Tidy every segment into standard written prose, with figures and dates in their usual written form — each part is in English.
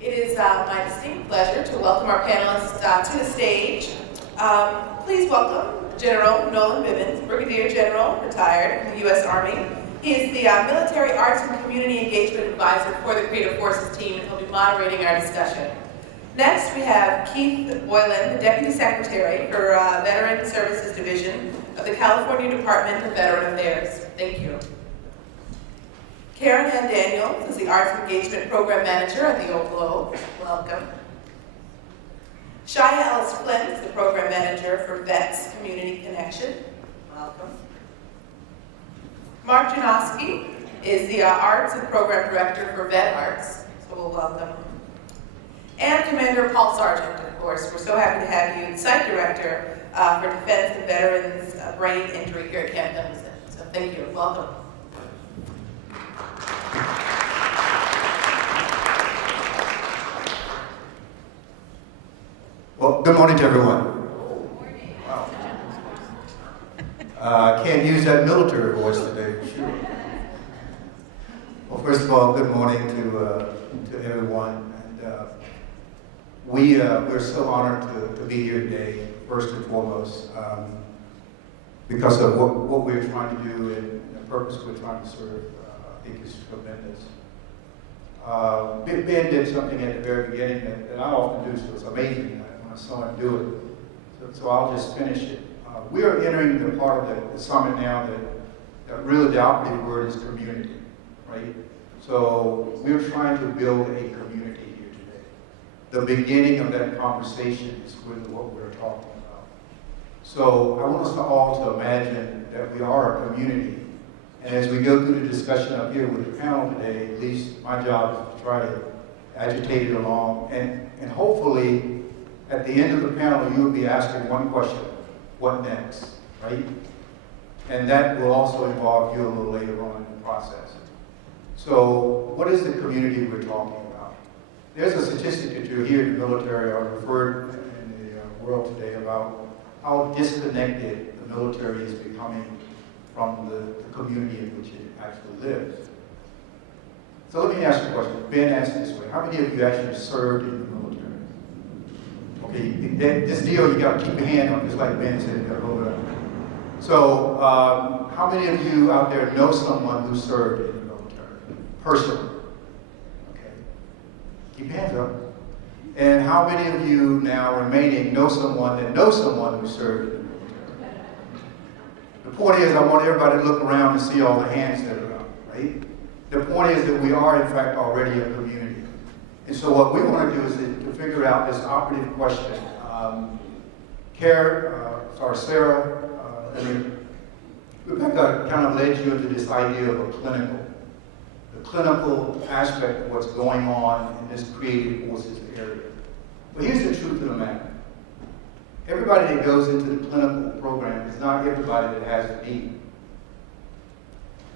It is my distinct pleasure to welcome our panelists to the stage. Please welcome General Nolan Bivens, Brigadier General, retired from the U.S. Army. He is the Military Arts and Community Engagement Advisor for the Creative Forces team, and he'll be moderating our discussion. Next, we have Keith Boylan, the Deputy Secretary for Veteran Services Division of the California Department of Veteran Affairs. Thank you. Karen Ann Daniels is the Arts Engagement Program Manager at the Oak Globe. Welcome. Shia Ellis Flint is the Program Manager for Vets Community Connection. Welcome. Mark Janowski is the Arts and Program Director for Vet Arts, so we'll welcome him. And Commander Paul Sargent, of course. We're so happy to have you, the Site Director for Defense and Veterans Brain Injury here at Camp Pendleton. So thank you. Welcome. Well, good morning to everyone. Good morning. Wow. Can't use that military voice today, for sure. Well, first of all, good morning to everyone. And we're so honored to be here today, first and foremost, because of what we're trying to do and the purpose we're trying to serve. I think is tremendous. Ben did something at the very beginning that I often do, so it's amazing when I saw him do it. So I'll just finish it. We are entering the part of the summit now that really the operative word is community, right? So we're trying to build a community here today. The beginning of that conversation is really what we're talking about. So I want us all to imagine that we are a community. And as we go through the discussion up here with the panel today, at least my job is to try to agitate it along. And hopefully, at the end of the panel, you will be asking one question: what next, right? And that will also involve you a little later on in the process. So what is the community we're talking about? There's a statistic that you hear in the military or referred in the world today about how disconnected the military is becoming from the community in which it actually lives. So let me ask you a question. Ben asked it this way: how many of you actually served in the military? Okay, this deal, you got to keep your hand on, just like Ben said, you got to hold it up. So how many of you out there know someone who served in the military? Personally? Okay. Keep your hands up. And how many of you now remaining know someone that knows someone who served in the military? The point is, I want everybody to look around and see all the hands that are up, right? The point is that we are, in fact, already a community. And so what we want to do is to figure out this operative question. Sarah, Rebecca kind of led you into this idea of the clinical aspect of what's going on in this creative forces area. But here's the truth of the matter. Everybody that goes into the clinical program is not everybody that has a need.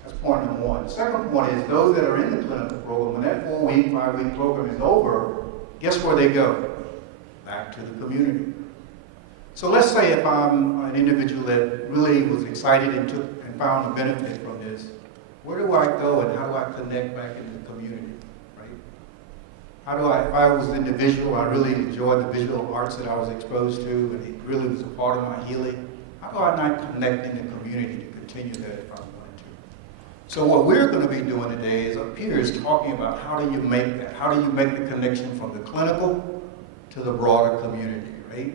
That's point number one. The second point is those that are in the clinical program, when that 4-week, 5-week program is over, guess where they go? Back to the community. So let's say if I'm an individual that really was excited and found a benefit from this, where do I go and how do I connect back into the community, right? If I was in the visual, I really enjoyed the visual arts that I was exposed to, and it really was a part of my healing. How do I not connect in the community to continue that if I wanted to? So what we're going to be doing today is up here is talking about how do you make that? How do you make the connection from the clinical to the broader community, right?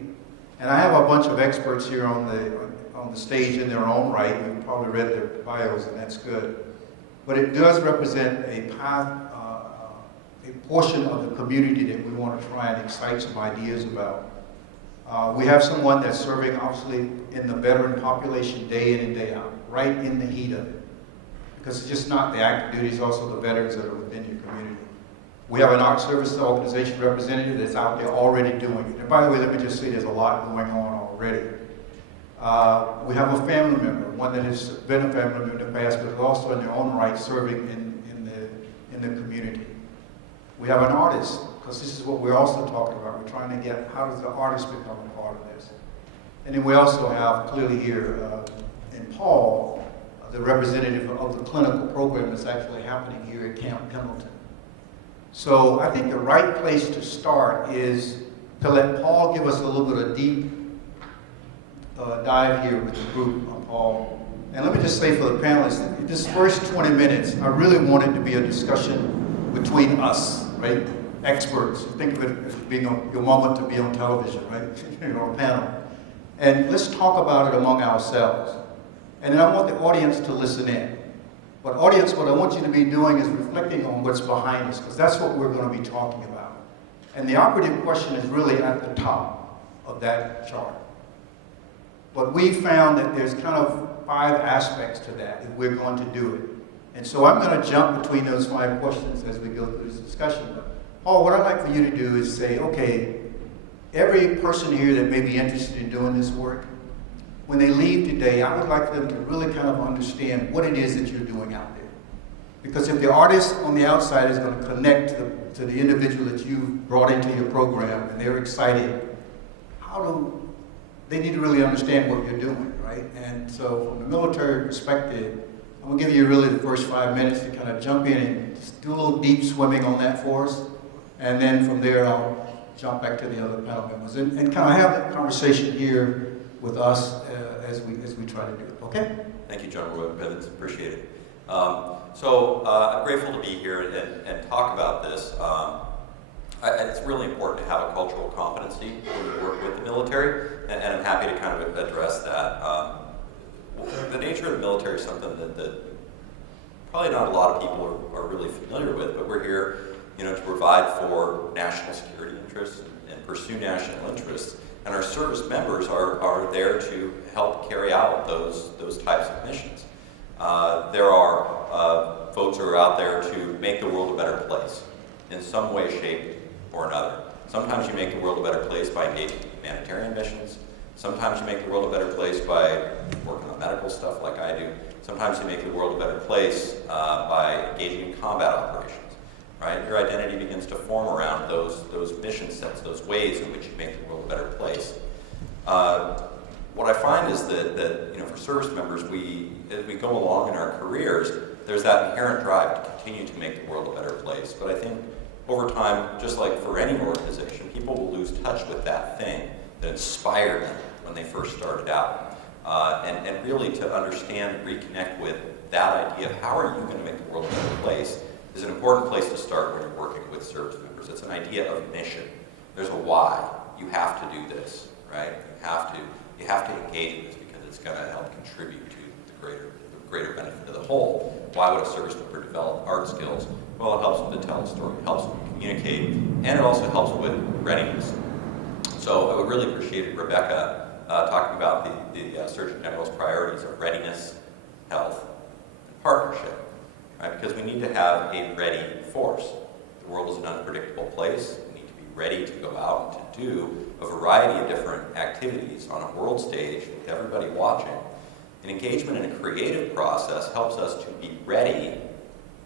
And I have a bunch of experts here on the stage in their own right. You've probably read their bios, and that's good. But it does represent a path, a portion of the community that we want to try and excite some ideas about. We have someone that's serving, obviously, in the veteran population day in and day out, right in the heat of it. Because it's just not the active duty, it's also the veterans that are within your community. We have an art services organization representative that's out there already doing it. And by the way, let me just say there's a lot going on already. We have a family member, one that has been a family member in the past, but also in their own right serving in the community. We have an artist, because this is what we're also talking about. We're trying to get, how does the artist become a part of this? And then we also have, clearly here, in Paul, the representative of the clinical program that's actually happening here at Camp Pendleton. So I think the right place to start is to let Paul give us a little bit of deep dive here with the group, Paul. And let me just say for the panelists, this first 20 minutes, I really want it to be a discussion between us, right? Experts. Think of it as being your moment to be on television, right? On a panel. And let's talk about it among ourselves. And then I want the audience to listen in. But audience, what I want you to be doing is reflecting on what's behind us, because that's what we're going to be talking about. And the operative question is really at the top of that chart. But we found that there's kind of 5 aspects to that if we're going to do it. And so I'm going to jump between those 5 questions as we go through this discussion. But Paul, what I'd like for you to do is say, okay, every person here that may be interested in doing this work, when they leave today, I would like them to really kind of understand what it is that you're doing out there. Because if the artist on the outside is going to connect to the individual that you brought into your program and they're excited, they need to really understand what you're doing, right? And so from the military perspective, I'm going to give you really the first 5 minutes to kind of jump in and just do a little deep swimming on that for us. And then from there, I'll jump back to the other panel members and kind of have that conversation here with us as we try to do it, okay? Thank you, John Roberto. Appreciate it. I'm grateful to be here and talk about this. It's really important to have a cultural competency when you work with the military, and I'm happy to kind of address that. The nature of the military is something that probably not a lot of people are really familiar with, but we're here, to provide for national security interests and pursue national interests. And our service members are there to help carry out those types of missions. There are folks who are out there to make the world a better place in some way, shape, or another. Sometimes you make the world a better place by engaging in humanitarian missions. Sometimes you make the world a better place by working on medical stuff like I do. Sometimes you make the world a better place by engaging in combat operations. Right? Your identity begins to form around those mission sets, those ways in which you make the world a better place. What I find is that for service members, as we go along in our careers, there's that inherent drive to continue to make the world a better place. But I think over time, just like for any organization, people will lose touch with that thing that inspired them when they first started out. And really to understand and reconnect with that idea of how are you going to make the world a better place is an important place to start when you're working with service members. It's an idea of mission. There's a why. You have to do this, right? You have to engage in this because it's going to help contribute to the greater benefit of the whole. Why would a service member develop art skills? Well, it helps them to tell a story, it helps them to communicate, and it also helps with readiness. So I would really appreciate Rebecca talking about the Surgeon General's priorities of readiness, health, and partnership. Right? Because we need to have a ready force. The world is an unpredictable place. We need to be ready to go out and to do a variety of different activities on a world stage with everybody watching. And engagement in a creative process helps us to be ready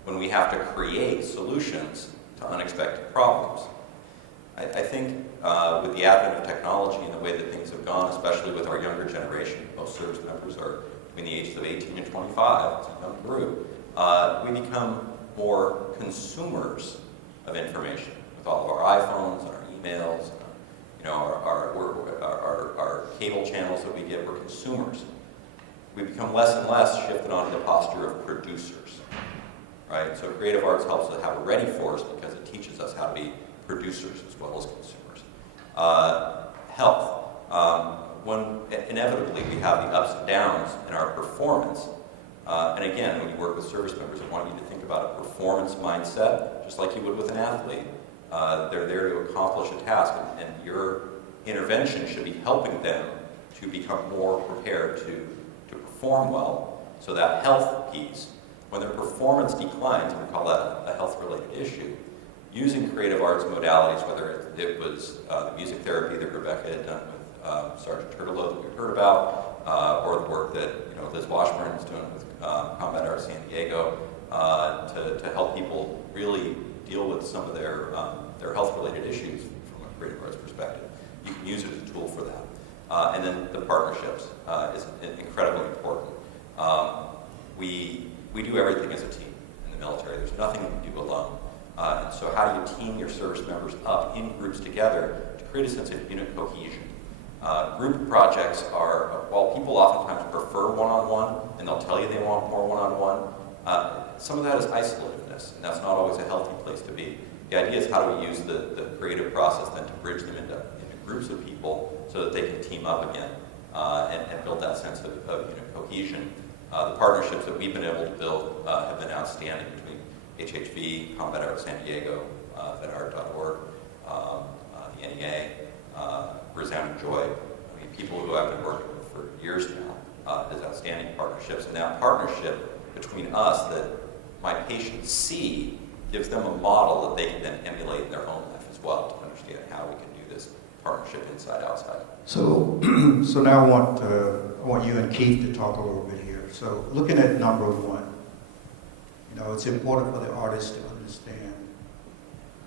when we have to create solutions to unexpected problems. I think with the advent of technology and the way that things have gone, especially with our younger generation, most service members are between the ages of 18 and 25, it's a young group. We become more consumers of information with all of our iPhones and our emails, our cable channels that we get. We're consumers. We become less and less shifted onto the posture of producers, right? So creative arts helps us have a ready force because it teaches us how to be producers as well as consumers. Health. When inevitably we have the ups and downs in our performance. And again, when you work with service members, I want you to think about a performance mindset, just like you would with an athlete. They're there to accomplish a task, and your intervention should be helping them to become more prepared to perform well. So that health piece, when their performance declines, we call that a health-related issue, using creative arts modalities, whether it was the music therapy that Rebecca had done with Sergeant Turtelot that we heard about, or the work that Liz Washburn is doing with Combat Arts San Diego, to help people really deal with some of their health-related issues from a creative arts perspective. You can use it as a tool for that. And then the partnerships is incredibly important. We do everything as a team in the military. There's nothing we can do alone. And so how do you team your service members up in groups together to create a sense of unit cohesion? Group projects are, while people oftentimes prefer one-on-one, and they'll tell you they want more one-on-one, some of that is isolativeness, and that's not always a healthy place to be. The idea is how do we use the creative process then to bridge them into groups of people so that they can team up again and build that sense of unit cohesion. The partnerships that we've been able to build have been outstanding between HHV, Combat Art San Diego, vetart.org, the NEA, Resounding Joy. I mean, people who I've been working with for years now is outstanding partnerships. And that partnership between us that my patients see gives them a model that they can then emulate in their own life as well to understand how we can do this partnership inside outside. So, so now I want you and Keith to talk a little bit here. So looking at number one, you know, it's important for the artist to understand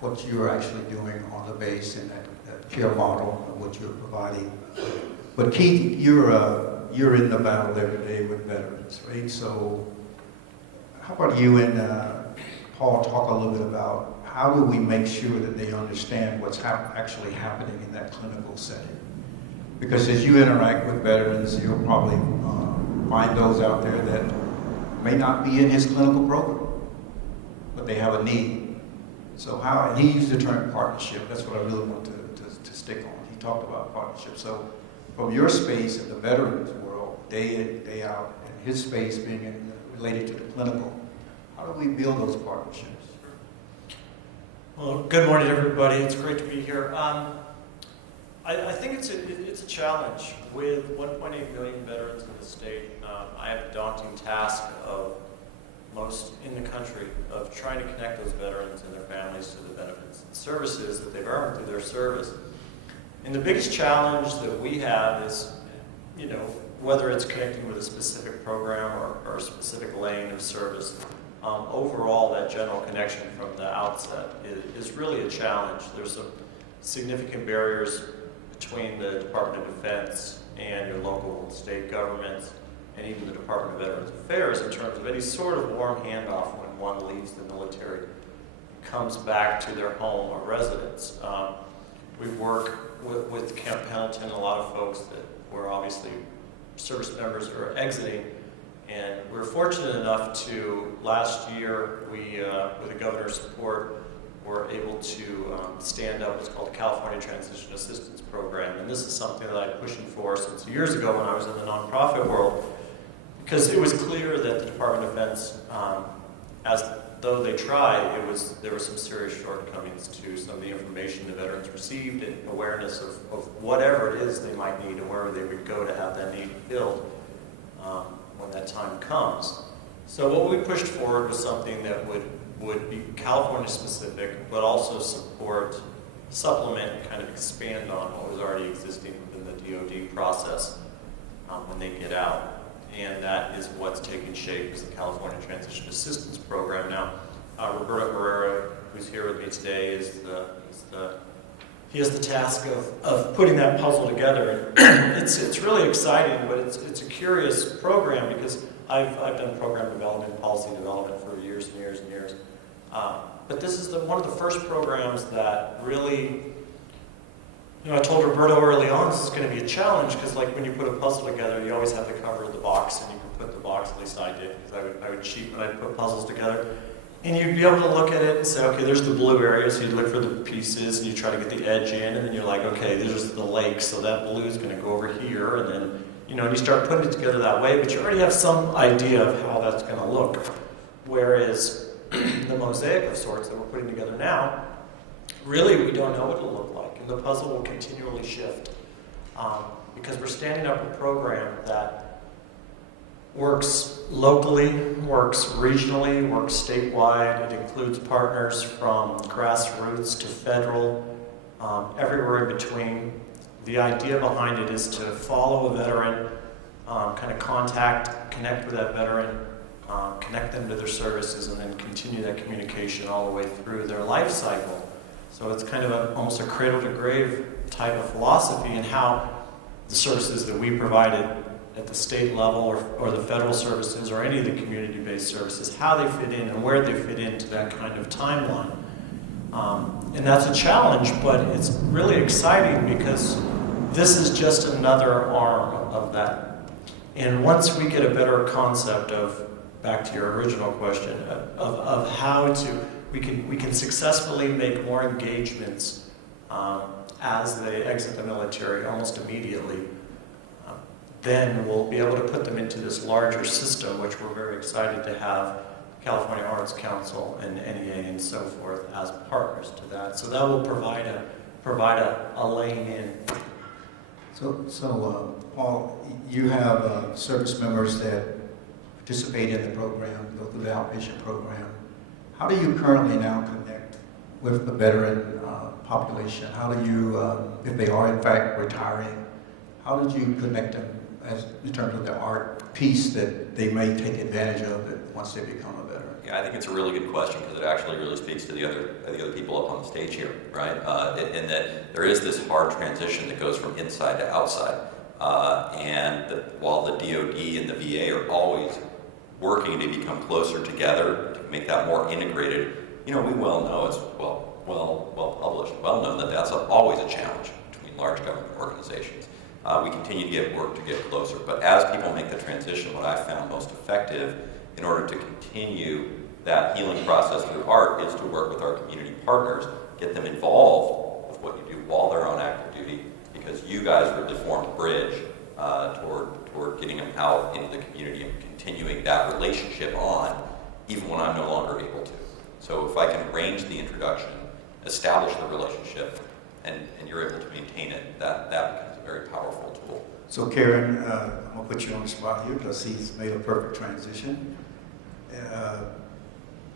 what you're actually doing on the base and that care model and what you're providing. But Keith, you're in the battle every day with veterans, right? So how about you and Paul talk a little bit about how do we make sure that they understand what's actually happening in that clinical setting? Because as you interact with veterans, you'll probably find those out there that may not be in his clinical program, but they have a need. So how, and he used the term partnership, that's what I really want to stick on. He talked about partnership. So from your space in the veterans world, day in, day out, and his space being related to the clinical, how do we build those partnerships? Well, good morning, everybody. It's great to be here. I think it's a challenge with 1.8 million veterans in the state. I have a daunting task of most in the country of trying to connect those veterans and their families to the benefits and services that they've earned through their service. And the biggest challenge that we have is, you know, whether it's connecting with a specific program or a specific lane of service. Overall, that general connection from the outset is really a challenge. There's some significant barriers between the Department of Defense and your local and state governments, and even the Department of Veterans Affairs in terms of any sort of warm handoff when one leaves the military and comes back to their home or residence. We work with Camp Pendleton, a lot of folks that were obviously service members who are exiting. And we're fortunate enough to, last year, we, with the governor's support, were able to stand up what's called the California Transition Assistance Program. And this is something that I've been pushing for since years ago when I was in the nonprofit world, because it was clear that the Department of Defense, as though they tried, there were some serious shortcomings to some of the information the veterans received and awareness of whatever it is they might need and wherever they would go to have that need filled. When that time comes. So what we pushed forward was something that would be California specific, but also supplement, and kind of expand on what was already existing within the DoD process when they get out. And that is what's taking shape is the California Transition Assistance Program. Now, Roberto Herrera, who's here with me today, he has the task of putting that puzzle together. It's really exciting, but it's a curious program because I've done program development, policy development for years and years and years. But this is one of the first programs that really, you know, I told Roberto early on this is going to be a challenge because like when you put a puzzle together, you always have to cover the box, and you can put the box, at least I did, because I would cheat when I'd put puzzles together. And you'd be able to look at it and say, okay, there's the blue area, so you look for the pieces, and you try to get the edge in, and then you're like, okay, there's the lake, so that blue is going to go over here, and then, you know, and you start putting it together that way, but you already have some idea of how that's going to look. Whereas the mosaic of sorts that we're putting together now, really we don't know what it'll look like, and the puzzle will continually shift. Because we're standing up a program that works locally, works regionally, works statewide. It includes partners from grassroots to federal, everywhere in between. The idea behind it is to follow a veteran, kind of connect with that veteran, connect them to their services, and then continue that communication all the way through their life cycle. So it's kind of almost a cradle-to-grave type of philosophy in how the services that we provided at the state level or the federal services or any of the community-based services, how they fit in and where they fit into that kind of timeline. And that's a challenge, but it's really exciting because this is just another arm of that. And once we get a better concept of, back to your original question, of how we can successfully make more engagements as they exit the military almost immediately, then we'll be able to put them into this larger system, which we're very excited to have California Arts Council and NEA and so forth as partners to that. So that will provide a lane in. So Paul, you have service members that participate in the program, go through the outpatient program. How do you currently now connect with the veteran population? How do you, if they are in fact retiring, how did you connect them in terms of the art piece that they may take advantage of it once they become a veteran? Yeah, I think it's a really good question because it actually really speaks to the other people up on the stage here, right? In that there is this hard transition that goes from inside to outside. While the DoD and the VA are always working to become closer together, to make that more integrated, we well know, it's well published, well known that that's always a challenge between large government organizations. We continue to get work to get closer, but as people make the transition, what I found most effective in order to continue that healing process through art is to work with our community partners, get them involved with what you do while they're on active duty, because you guys really formed a bridge toward getting them out into the community and continuing that relationship on, even when I'm no longer able to. So if I can arrange the introduction, establish the relationship, and you're able to maintain it, that becomes a very powerful tool. So Karen, I'm gonna put you on the spot here because he's made a perfect transition.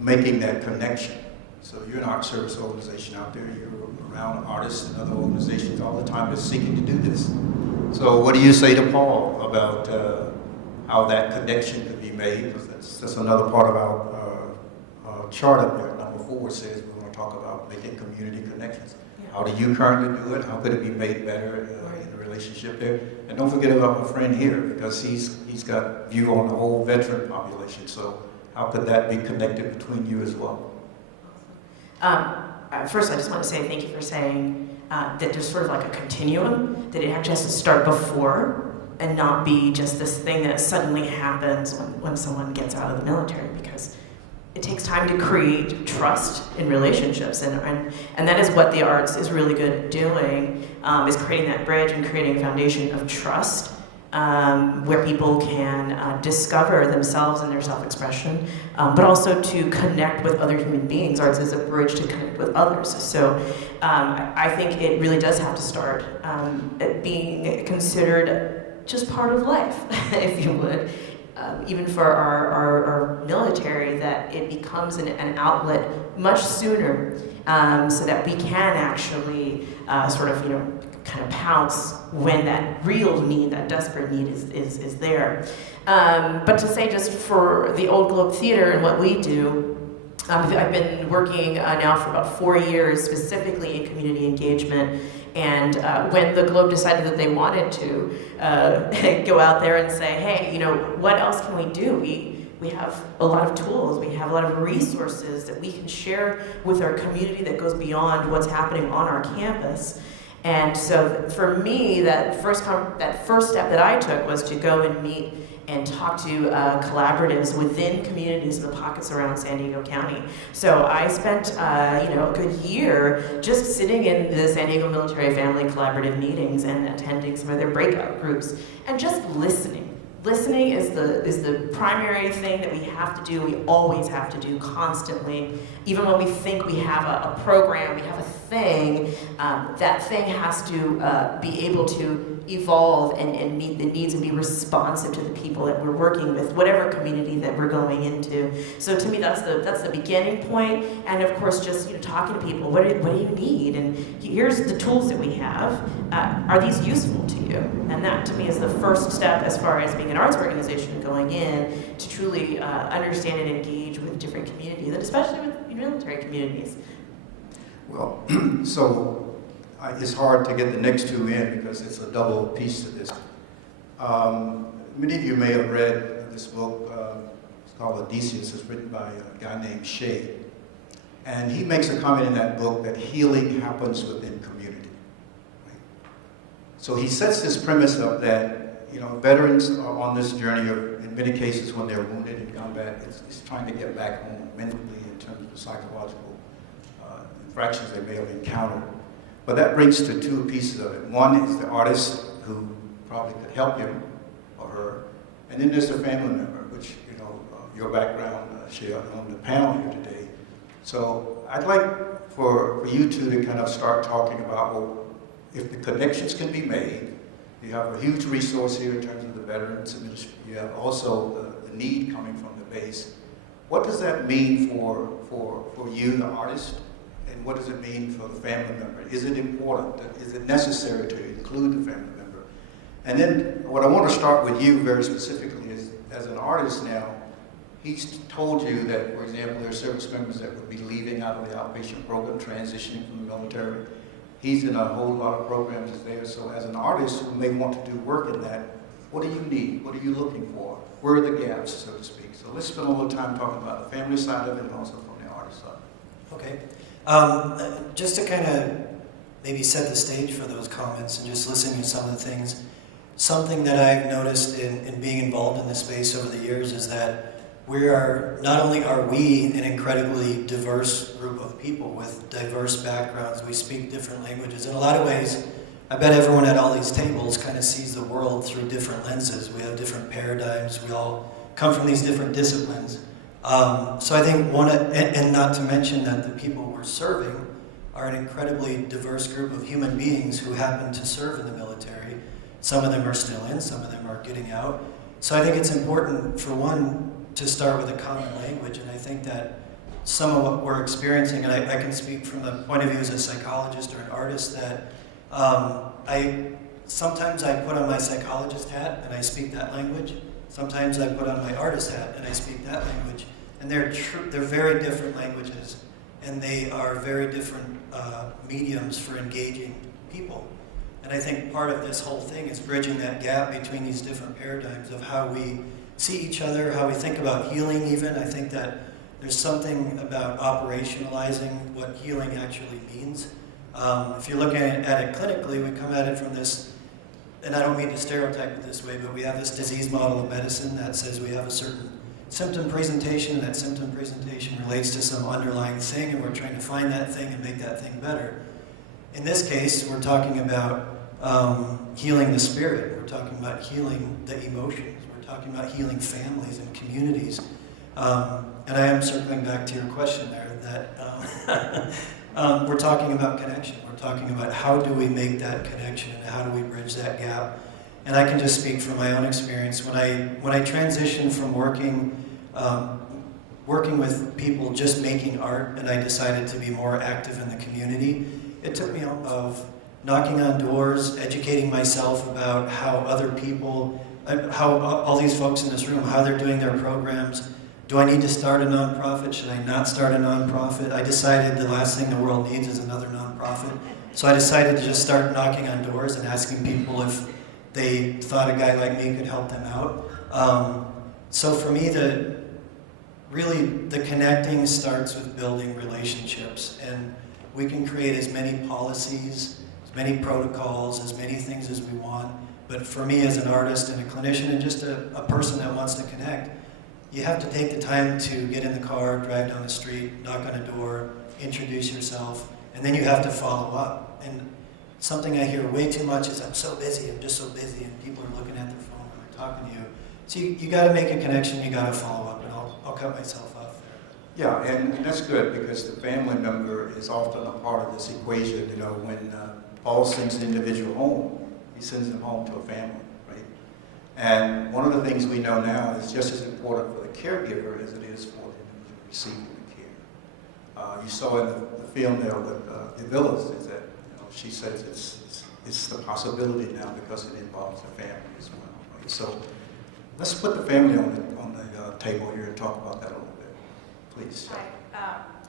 Making that connection. So you're an art service organization out there, you're around artists and other organizations all the time that's seeking to do this. So what do you say to Paul about how that connection could be made? Because that's another part of our chart up there. Number 4 says we want to talk about making community connections. Yeah. How do you currently do it? How could it be made better in the relationship there? And don't forget about my friend here, because he's got view on the whole veteran population. So how could that be connected between you as well? First, I just want to say thank you for saying that there's sort of like a continuum, that it actually has to start before and not be just this thing that suddenly happens when someone gets out of the military, because it takes time to create trust in relationships, and that is what the arts is really good at doing, is creating that bridge and creating a foundation of trust where people can discover themselves and their self-expression, but also to connect with other human beings. Arts is a bridge to connect with others. So I think it really does have to start at being considered just part of life, if you would. Even for our military, that it becomes an outlet much sooner, so that we can actually kind of pounce when that real need, that desperate need is there. But to say, just for the Old Globe Theater and what we do, I've been working now for about 4 years specifically in community engagement. And when the Globe decided that they wanted to go out there and say, hey, what else can we do? We have a lot of tools, we have a lot of resources that we can share with our community that goes beyond what's happening on our campus. And so for me, that first step that I took was to go and meet and talk to collaboratives within communities in the pockets around San Diego County. So I spent a good year just sitting in the San Diego Military Family Collaborative meetings and attending some of their breakout groups and just listening. Listening is the primary thing that we have to do, we always have to do constantly. Even when we think we have a program, we have a thing, that thing has to be able to evolve and meet the needs and be responsive to the people that we're working with, whatever community that we're going into. So to me, that's the beginning point. And of course, just talking to people, what do you need? And here's the tools that we have. Are these useful to you? And that to me is the first step as far as being an arts organization going in to truly understand and engage with different communities, and especially with military communities. Well, so it's hard to get the next 2 in because it's a double piece to this. Many of you may have read this book. It's called Odysseus. It's written by a guy named Shea. And he makes a comment in that book that healing happens within community. Right? So he sets this premise up that, you know, veterans are on this journey of, in many cases when they're wounded in combat, it's trying to get back home mentally in terms of the psychological infractions they may have encountered. But that brings to two pieces of it. One is the artist who probably could help him or her, and then there's the family member, which, you know, your background, share on the panel here today. So I'd like for you two to kind of start talking about, well, if the connections can be made. You have a huge resource here in terms of the Veterans Administration. You have also the need coming from the base. What does that mean for you, the artist? And what does it mean for the family member? Is it important? Is it necessary to include the family member? And then what I want to start with you very specifically is, as an artist now, he's told you that, for example, there are service members that would be leaving out of the outpatient program, transitioning from the military. He's in a whole lot of programs there. So as an artist who may want to do work in that, what do you need? What are you looking for? Where are the gaps, so to speak? So let's spend a little time talking about the family side of it and also from the artist side. Okay. Just to kind of maybe set the stage for those comments and just listening to some of the things, something that I've noticed in being involved in this space over the years is that not only are we an incredibly diverse group of people with diverse backgrounds, we speak different languages. In a lot of ways, I bet everyone at all these tables kind of sees the world through different lenses. We have different paradigms. We all come from these different disciplines. So I think and not to mention that the people we're serving are an incredibly diverse group of human beings who happen to serve in the military. Some of them are still in, some of them are getting out. So I think it's important, for one, to start with a common language, and I think that some of what we're experiencing, and I can speak from the point of view as a psychologist or an artist, that sometimes I put on my psychologist hat and I speak that language. Sometimes I put on my artist hat and I speak that language. And they're very different languages, and they are very different mediums for engaging people. And I think part of this whole thing is bridging that gap between these different paradigms of how we see each other, how we think about healing even. I think that there's something about operationalizing what healing actually means. If you're looking at it clinically, we come at it from this, and I don't mean to stereotype it this way, but we have this disease model of medicine that says we have a certain symptom presentation, and that symptom presentation relates to some underlying thing, and we're trying to find that thing and make that thing better. In this case, we're talking about healing the spirit. We're talking about healing the emotions. Talking about healing families and communities. And I am circling back to your question there, that we're talking about connection. We're talking about how do we make that connection and how do we bridge that gap. And I can just speak from my own experience. When I transitioned from working with people just making art, and I decided to be more active in the community, it took me of knocking on doors, educating myself about how other people, how all these folks in this room, how they're doing their programs. Do I need to start a nonprofit? Should I not start a nonprofit? I decided the last thing the world needs is another nonprofit. So I decided to just start knocking on doors and asking people if they thought a guy like me could help them out. So for me, the connecting starts with building relationships, and we can create as many policies, as many protocols, as many things as we want. But for me as an artist and a clinician and just a person that wants to connect, you have to take the time to get in the car, drive down the street, knock on a door, introduce yourself, and then you have to follow up. And something I hear way too much is, I'm so busy, I'm just so busy, and people are looking at their phone when they're talking to you. So you got to make a connection, you got to follow up, and I'll cut myself off there. Yeah, and that's good because the family member is often a part of this equation. You know, when Paul sends an individual home, he sends them home to a family, right? And one of the things we know now is just as important for the caregiver as it is for the individual receiving the care. You saw in the film there with the Villas is that, you know, she says it's the possibility now because it involves the family as well, right? So let's put the family on the table here and talk about that a little bit, please. Hi.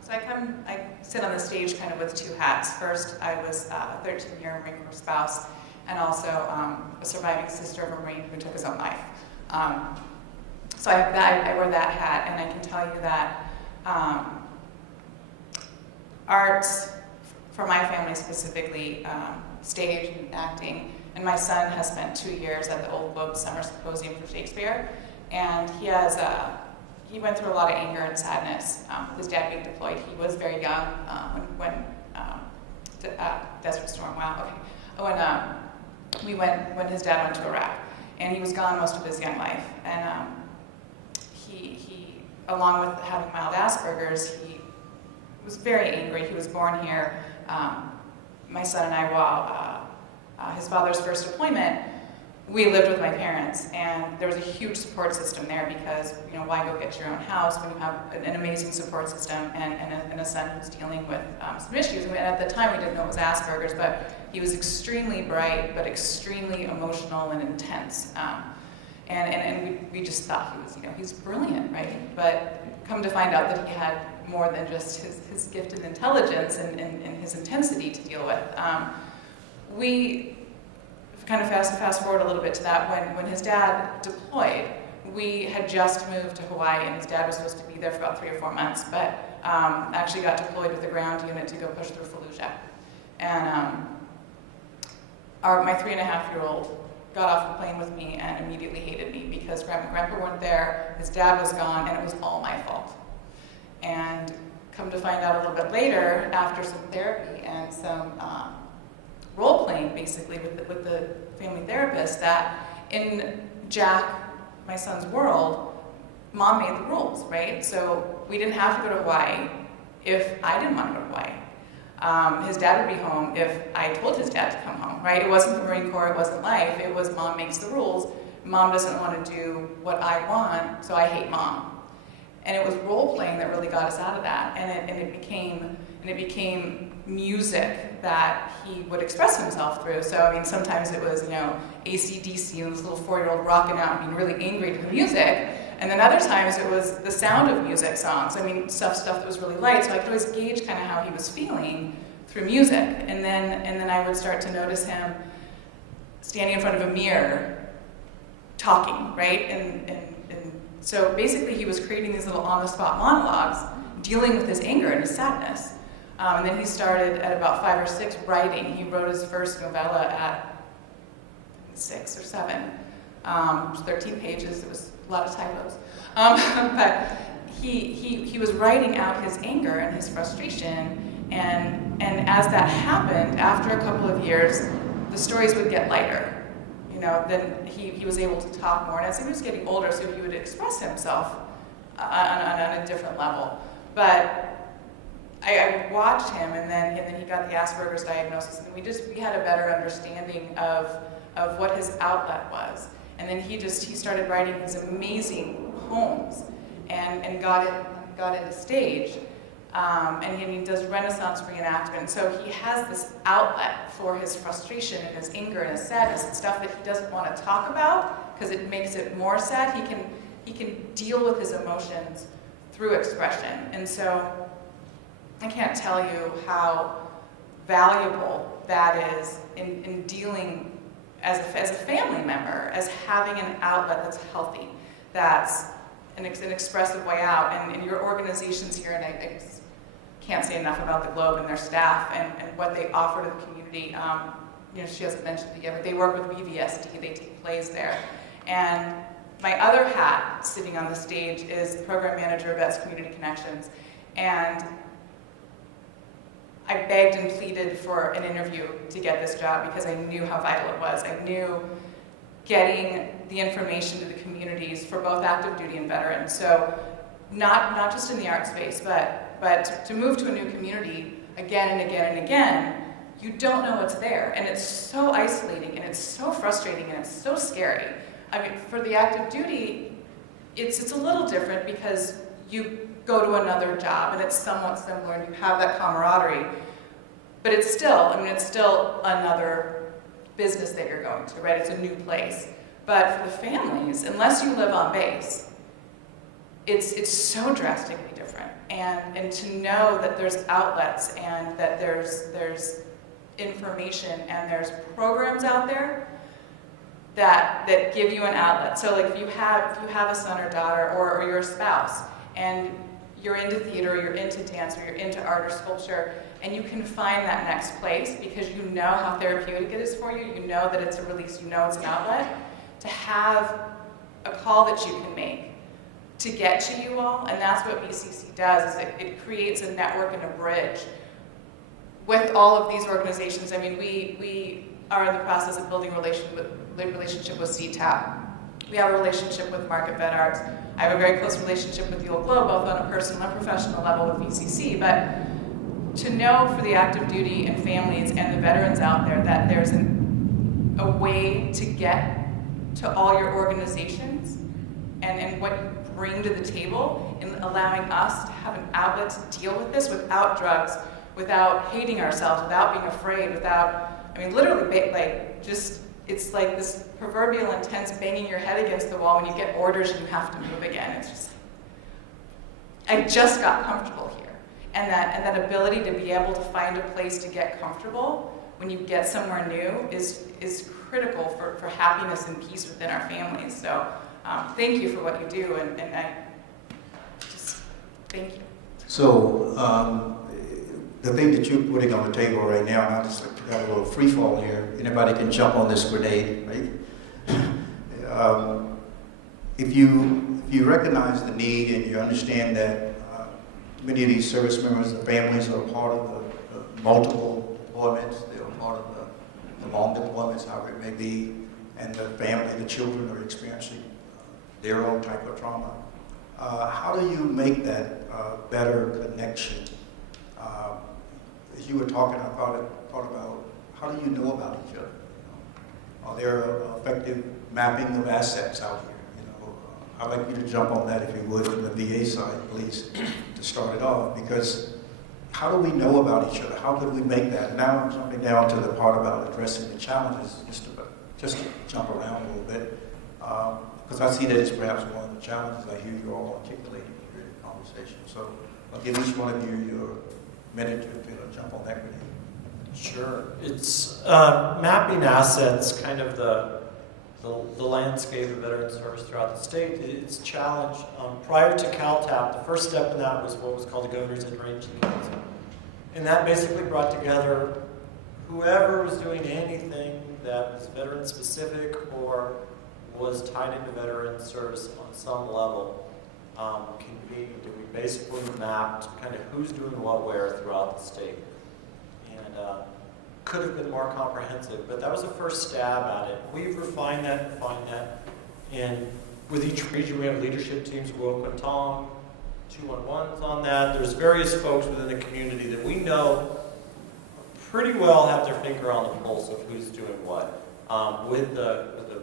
So I sit on the stage kind of with two hats. First, I was a 13-year Marine Corps spouse, and also a surviving sister of a Marine who took his own life. So I wear that hat, and I can tell you that arts, for my family specifically, stage and acting. And my son has spent 2 years at the Old Globe Summer Symposium for Shakespeare, and he went through a lot of anger and sadness with his dad being deployed. He was very young when Desert Storm. Wow. Okay. When his dad went to Iraq, and he was gone most of his young life. And he, along with having mild Asperger's, he was very angry. He was born here. My son and I, while his father's first deployment, we lived with my parents, and there was a huge support system there because, why go get your own house when you have an amazing support system and a son who's dealing with some issues. And at the time, we didn't know it was Asperger's, but he was extremely bright, but extremely emotional and intense. And we just thought he was brilliant, right? But come to find out that he had more than just his gifted intelligence and his intensity to deal with. We kind of fast forward a little bit to that, when his dad deployed, we had just moved to Hawaii, and his dad was supposed to be there for about 3 or 4 months, but actually got deployed with the ground unit to go push through Fallujah. And my 3.5-year-old got off the plane with me and immediately hated me because Grandpa weren't there, his dad was gone, and it was all my fault. And come to find out a little bit later, after some therapy and some role-playing, basically, with the family therapist, that in Jack, my son's world, Mom made the rules, right? So we didn't have to go to Hawaii if I didn't want to go to Hawaii. His dad would be home if I told his dad to come home, right? It wasn't the Marine Corps, it wasn't life, it was Mom makes the rules. Mom doesn't want to do what I want, so I hate Mom. And it was role-playing that really got us out of that, and it became music that he would express himself through. So, sometimes it was, AC/DC and this little 4-year-old rocking out and being really angry to the music. And then other times it was the Sound of Music songs. Stuff that was really light. So I could always gauge kind of how he was feeling through music. And then I would start to notice him standing in front of a mirror, talking, right? And so basically he was creating these little on-the-spot monologues, dealing with his anger and his sadness. And then he started at about 5 or 6 writing. He wrote his first novella at 6 or 7. It was 13 pages. It was a lot of typos. But he was writing out his anger and his frustration. And as that happened, after a couple of years, the stories would get lighter. Then he was able to talk more. And as he was getting older, so he would express himself on a different level. But I watched him, and then he got the Asperger's diagnosis, and we had a better understanding of what his outlet was. And then he started writing these amazing poems, and got into stage, and he does Renaissance reenactment. So he has this outlet for his frustration and his anger and his sadness and stuff that he doesn't want to talk about because it makes it more sad. He can deal with his emotions through expression, and so I can't tell you how valuable that is in dealing as a family member, as having an outlet that's healthy, that's an expressive way out. And your organizations here, and I can't say enough about the Globe and their staff and what they offer to the community. She hasn't mentioned it yet, but they work with VVSD, they take plays there. And my other hat sitting on the stage is the program manager of Vets Community Connections. And I begged and pleaded for an interview to get this job because I knew how vital it was. I knew getting the information to the communities for both active duty and veterans. So not just in the art space, but to move to a new community again and again and again, you don't know what's there. And it's so isolating, and it's so frustrating, and it's so scary. For the active duty, it's a little different because you go to another job and it's somewhat similar and you have that camaraderie. But it's still another business that you're going to, right? It's a new place. But for the families, unless you live on base, it's so drastically different. And to know that there's outlets and that there's information and there's programs out there that give you an outlet. So like if you have a son or daughter or you're a spouse and you're into theater, you're into dance, or you're into art or sculpture, and you can find that next place because you know how therapeutic it is for you, you know that it's a release, you know it's an outlet, to have a call that you can make to get to you all, and that's what BCC does, is it creates a network and a bridge with all of these organizations. I mean, we are in the process of building a relationship with CTAP. We have a relationship with Market Vet Arts. I have a very close relationship with the Old Globe, both on a personal and professional level with BCC, but to know for the active duty and families and the veterans out there that there's a way to get to all your organizations and what you bring to the table in allowing us to have an outlet to deal with this without drugs, without hating ourselves, without being afraid, without, I mean, literally, like, just, it's like this proverbial intense banging your head against the wall when you get orders and you have to move again. It's just, I just got comfortable here. And that ability to be able to find a place to get comfortable when you get somewhere new is critical for happiness and peace within our families. So thank you for what you do, and I just, thank you. So, the thing that you're putting on the table right now, and I just got a little free fall here. Anybody can jump on this grenade, right? If you recognize the need and you understand that many of these service members, the families are part of the multiple deployments, they're part of the long deployments, however it may be, and the family, the children are experiencing their own type of trauma. How do you make that better connection? As you were talking, I thought about how do you know about each other? Are there effective mapping of assets out here? I'd like you to jump on that if you would from the VA side, please, to start it off, because how do we know about each other? How could we make that? Now I'm jumping down to the part about addressing the challenges, just to jump around a little bit, because I see that as perhaps one of the challenges I hear you all articulating here in the conversation. So I'll give each one of you your minute to jump on that grenade. Sure. It's mapping assets, kind of the landscape of veteran service throughout the state. It's a challenge. Prior to CalTAP, the first step in that was what was called the Governor's Interranging Council. And that basically brought together whoever was doing anything that was veteran specific or was tied into veteran service on some level convened. And we basically mapped kind of who's doing what where throughout the state. And could have been more comprehensive, but that was the first stab at it. We've refined that, and with each region we have leadership teams, Guoquintong, 211s on that. There's various folks within the community that we know pretty well have their finger on the pulse of who's doing what. With the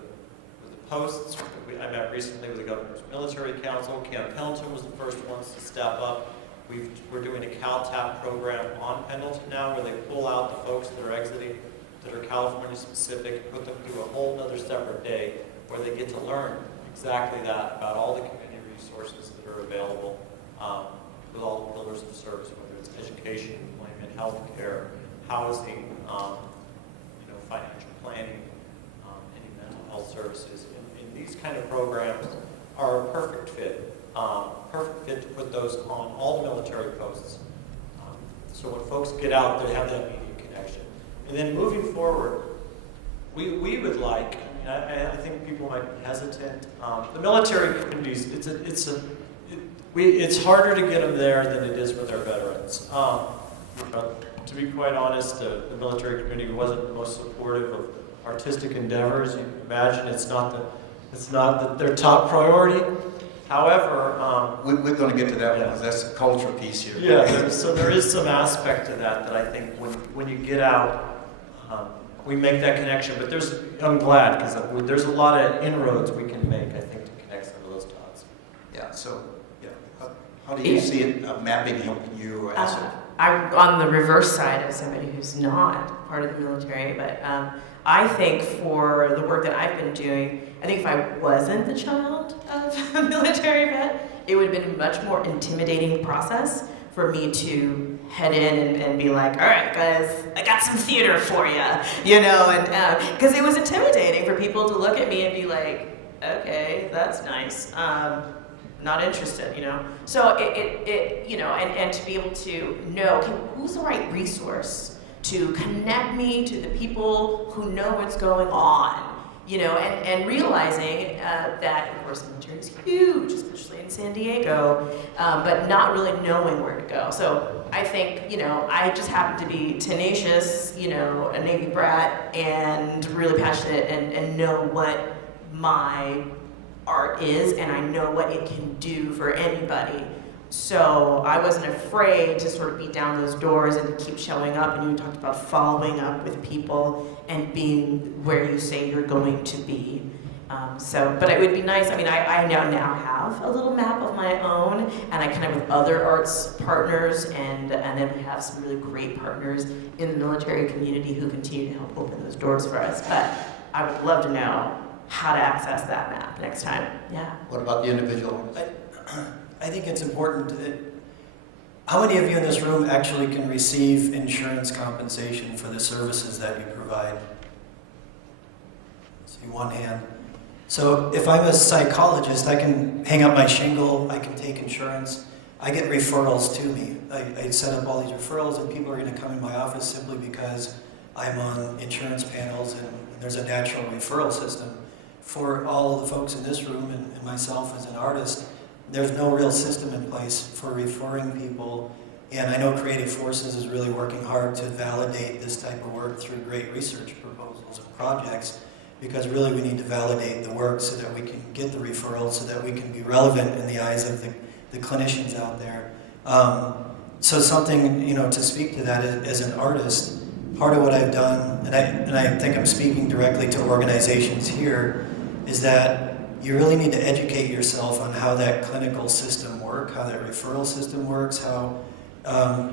posts, I met recently with the Governor's Military Council. Camp Pendleton was the first ones to step up. We're doing a CalTAP program on Pendleton now where they pull out the folks that are exiting, that are California specific, put them through a whole other separate day where they get to learn exactly that about all the community resources that are available with all the pillars of service, whether it's education, employment, healthcare, housing, financial planning, any mental health services. And these kind of programs are a perfect fit. Perfect fit to put those on all the military posts. So when folks get out, they have that immediate connection. And then moving forward, we would like, I think people might be hesitant. The military communities, it's harder to get them there than it is with our veterans. To be quite honest, the military community wasn't the most supportive of artistic endeavors. You can imagine it's not their top priority. However, we're going to get to that one because that's the culture piece here. Yeah, so there is some aspect to that I think when you get out, we make that connection. But I'm glad because there's a lot of inroads we can make, I think, to connect some of those dots. Yeah. So, how do you see it mapping helping you? I'm on the reverse side of somebody who's not part of the military, but I think for the work that I've been doing, I think if I wasn't the child of a military vet, it would have been a much more intimidating process for me to head in and be like, all right, guys, I got some theater for you, and because it was intimidating for people to look at me and be like, okay, that's nice. not interested, you know? So you know, and to be able to know, okay, who's the right resource to connect me to the people who know what's going on, you know, and realizing that, of course, the military is huge, especially in San Diego, but not really knowing where to go. So I think, you know, I just happen to be tenacious, you know, a Navy brat, and really passionate, and know what my art is, and I know what it can do for anybody. So I wasn't afraid to sort of beat down those doors and to keep showing up. And you talked about following up with people and being where you say you're going to be. But it would be nice. I mean, I now have a little map of my own, and I connect with other arts partners, and then we have some really great partners in the military community who continue to help open those doors for us. But I would love to know how to access that map next time. Yeah. What about the individual? I think it's important that, how many of you in this room actually can receive insurance compensation for the services that you provide? See, one hand. So if I'm a psychologist, I can hang up my shingle, I can take insurance, I get referrals to me. I set up all these referrals, and people are going to come in my office simply because I'm on insurance panels, and there's a natural referral system. For all the folks in this room and myself as an artist, there's no real system in place for referring people, and I know Creative Forces is really working hard to validate this type of work through great research proposals and projects, because really we need to validate the work so that we can get the referrals, so that we can be relevant in the eyes of the clinicians out there. So something, you know, to speak to that as an artist, part of what I've done, and I think I'm speaking directly to organizations here, is that you really need to educate yourself on how that clinical system works, how that referral system works, how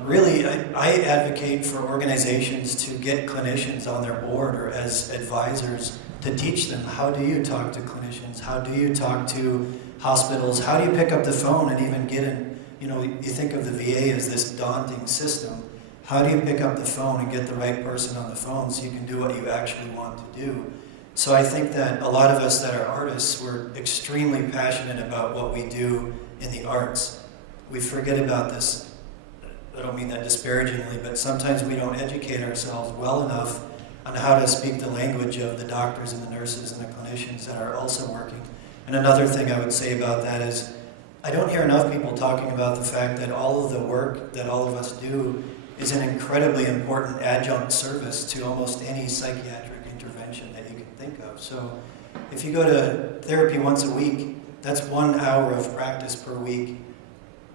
really I advocate for organizations to get clinicians on their board or as advisors to teach them, how do you talk to clinicians, how do you talk to hospitals, how do you pick up the phone and even get in, you know, you think of the VA as this daunting system, how do you pick up the phone and get the right person on the phone so you can do what you actually want to do? So I think that a lot of us that are artists, we're extremely passionate about what we do in the arts. We forget about this. I don't mean that disparagingly, but sometimes we don't educate ourselves well enough on how to speak the language of the doctors and the nurses and the clinicians that are also working. And another thing I would say about that is, I don't hear enough people talking about the fact that all of the work that all of us do is an incredibly important adjunct service to almost any psychiatric intervention that you can think of. So if you go to therapy once a week, that's 1 hour of practice per week.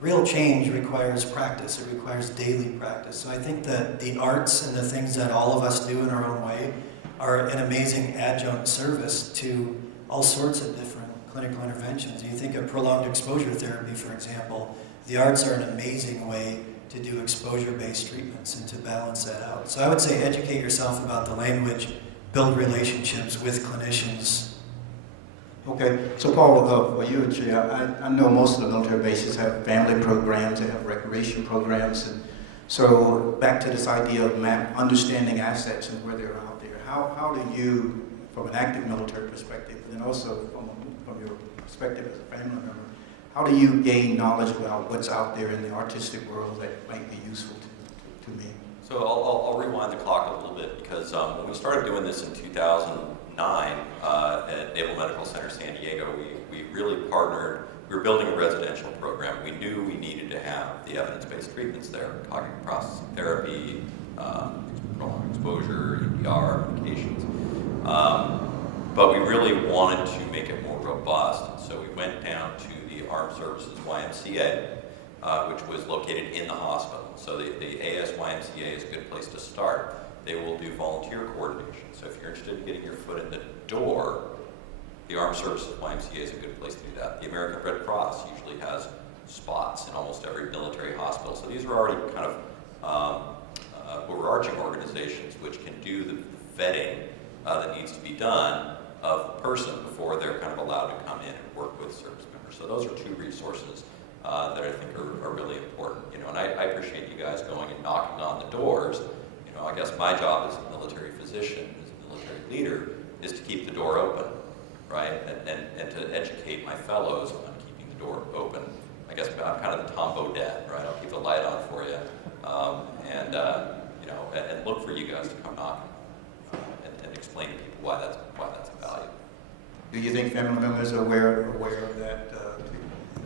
Real change requires practice. It requires daily practice. So I think that the arts and the things that all of us do in our own way are an amazing adjunct service to all sorts of different clinical interventions. You think of prolonged exposure therapy, for example. The arts are an amazing way to do exposure-based treatments and to balance that out. So I would say educate yourself about the language, build relationships with clinicians. Okay, so Paul, for you and Chair, I know most of the military bases have family programs, they have recreation programs, and so back to this idea of understanding assets and where they're out there. How do you, from an active military perspective, and also from your perspective as a family member, how do you gain knowledge about what's out there in the artistic world that might be useful to me? So I'll rewind the clock a little bit, because when we started doing this in 2009 at Naval Medical Center San Diego, we really partnered. We were building a residential program. We knew we needed to have the evidence-based treatments there, cognitive processing therapy, prolonged exposure, EPR, medications. But we really wanted to make it more robust, and so we went down to the Armed Services YMCA, which was located in the hospital. So the ASYMCA is a good place to start. They will do volunteer coordination. So if you're interested in getting your foot in the door, the Armed Services YMCA is a good place to do that. The American Red Cross usually has spots in almost every military hospital. So these are already kind of overarching organizations which can do the vetting that needs to be done of the person before they're kind of allowed to come in and work with service members. So those are two resources that I think are really important. You know, and I appreciate you guys going and knocking on the doors. You know, I guess my job as a military physician, as a military leader, is to keep the door open, right? And to educate my fellows on keeping the door open. I guess I'm kind of the Tombo dad, right? I'll keep the light on for you, and look for you guys to come knocking and explain to people why that's a value. Do you think family members are aware of that?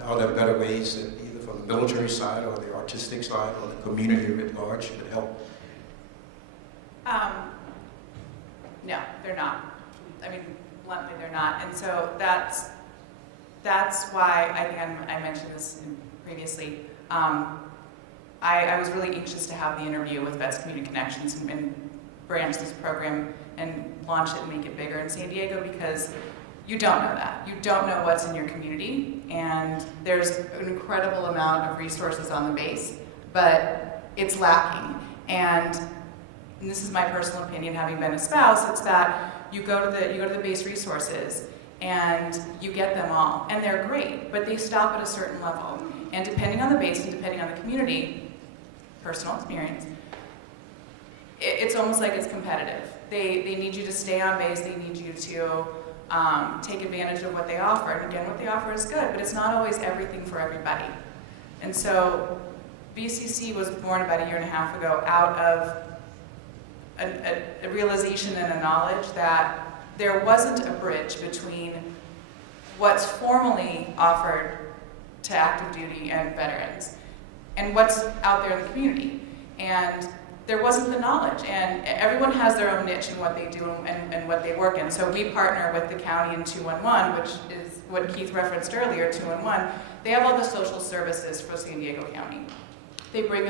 Are there better ways that either from the military side or the artistic side or the community writ large could help? No, they're not. I mean, bluntly, they're not. And so that's why I think I mentioned this previously. I was really anxious to have the interview with Vets Community Connections and branch this program and launch it and make it bigger in San Diego, because you don't know that. You don't know what's in your community, and there's an incredible amount of resources on the base, but it's lacking. And this is my personal opinion, having been a spouse, it's that you go to the base resources and you get them all, and they're great, but they stop at a certain level. And depending on the base and depending on the community, personal experience, it's almost like it's competitive. They need you to stay on base, they need you to take advantage of what they offer. And again, what they offer is good, but it's not always everything for everybody. And so VCC was born about 1.5 years ago out of a realization and a knowledge that there wasn't a bridge between what's formally offered to active duty and veterans and what's out there in the community. And there wasn't the knowledge, and everyone has their own niche in what they do and what they work in. So we partner with the county in 211, which is what Keith referenced earlier, 211. They have all the social services for San Diego County. They bring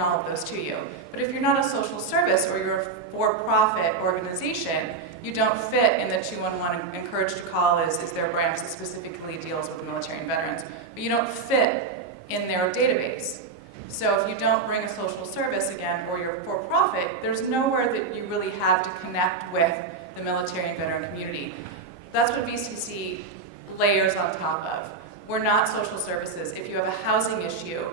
all of those to you. But if you're not a social service or you're a for-profit organization, you don't fit in the 211. Encouraged to Call is their branch that specifically deals with military and veterans. But you don't fit in their database. So if you don't bring a social service again, or you're for-profit, there's nowhere that you really have to connect with the military and veteran community. That's what VCC layers on top of. We're not social services. If you have a housing issue,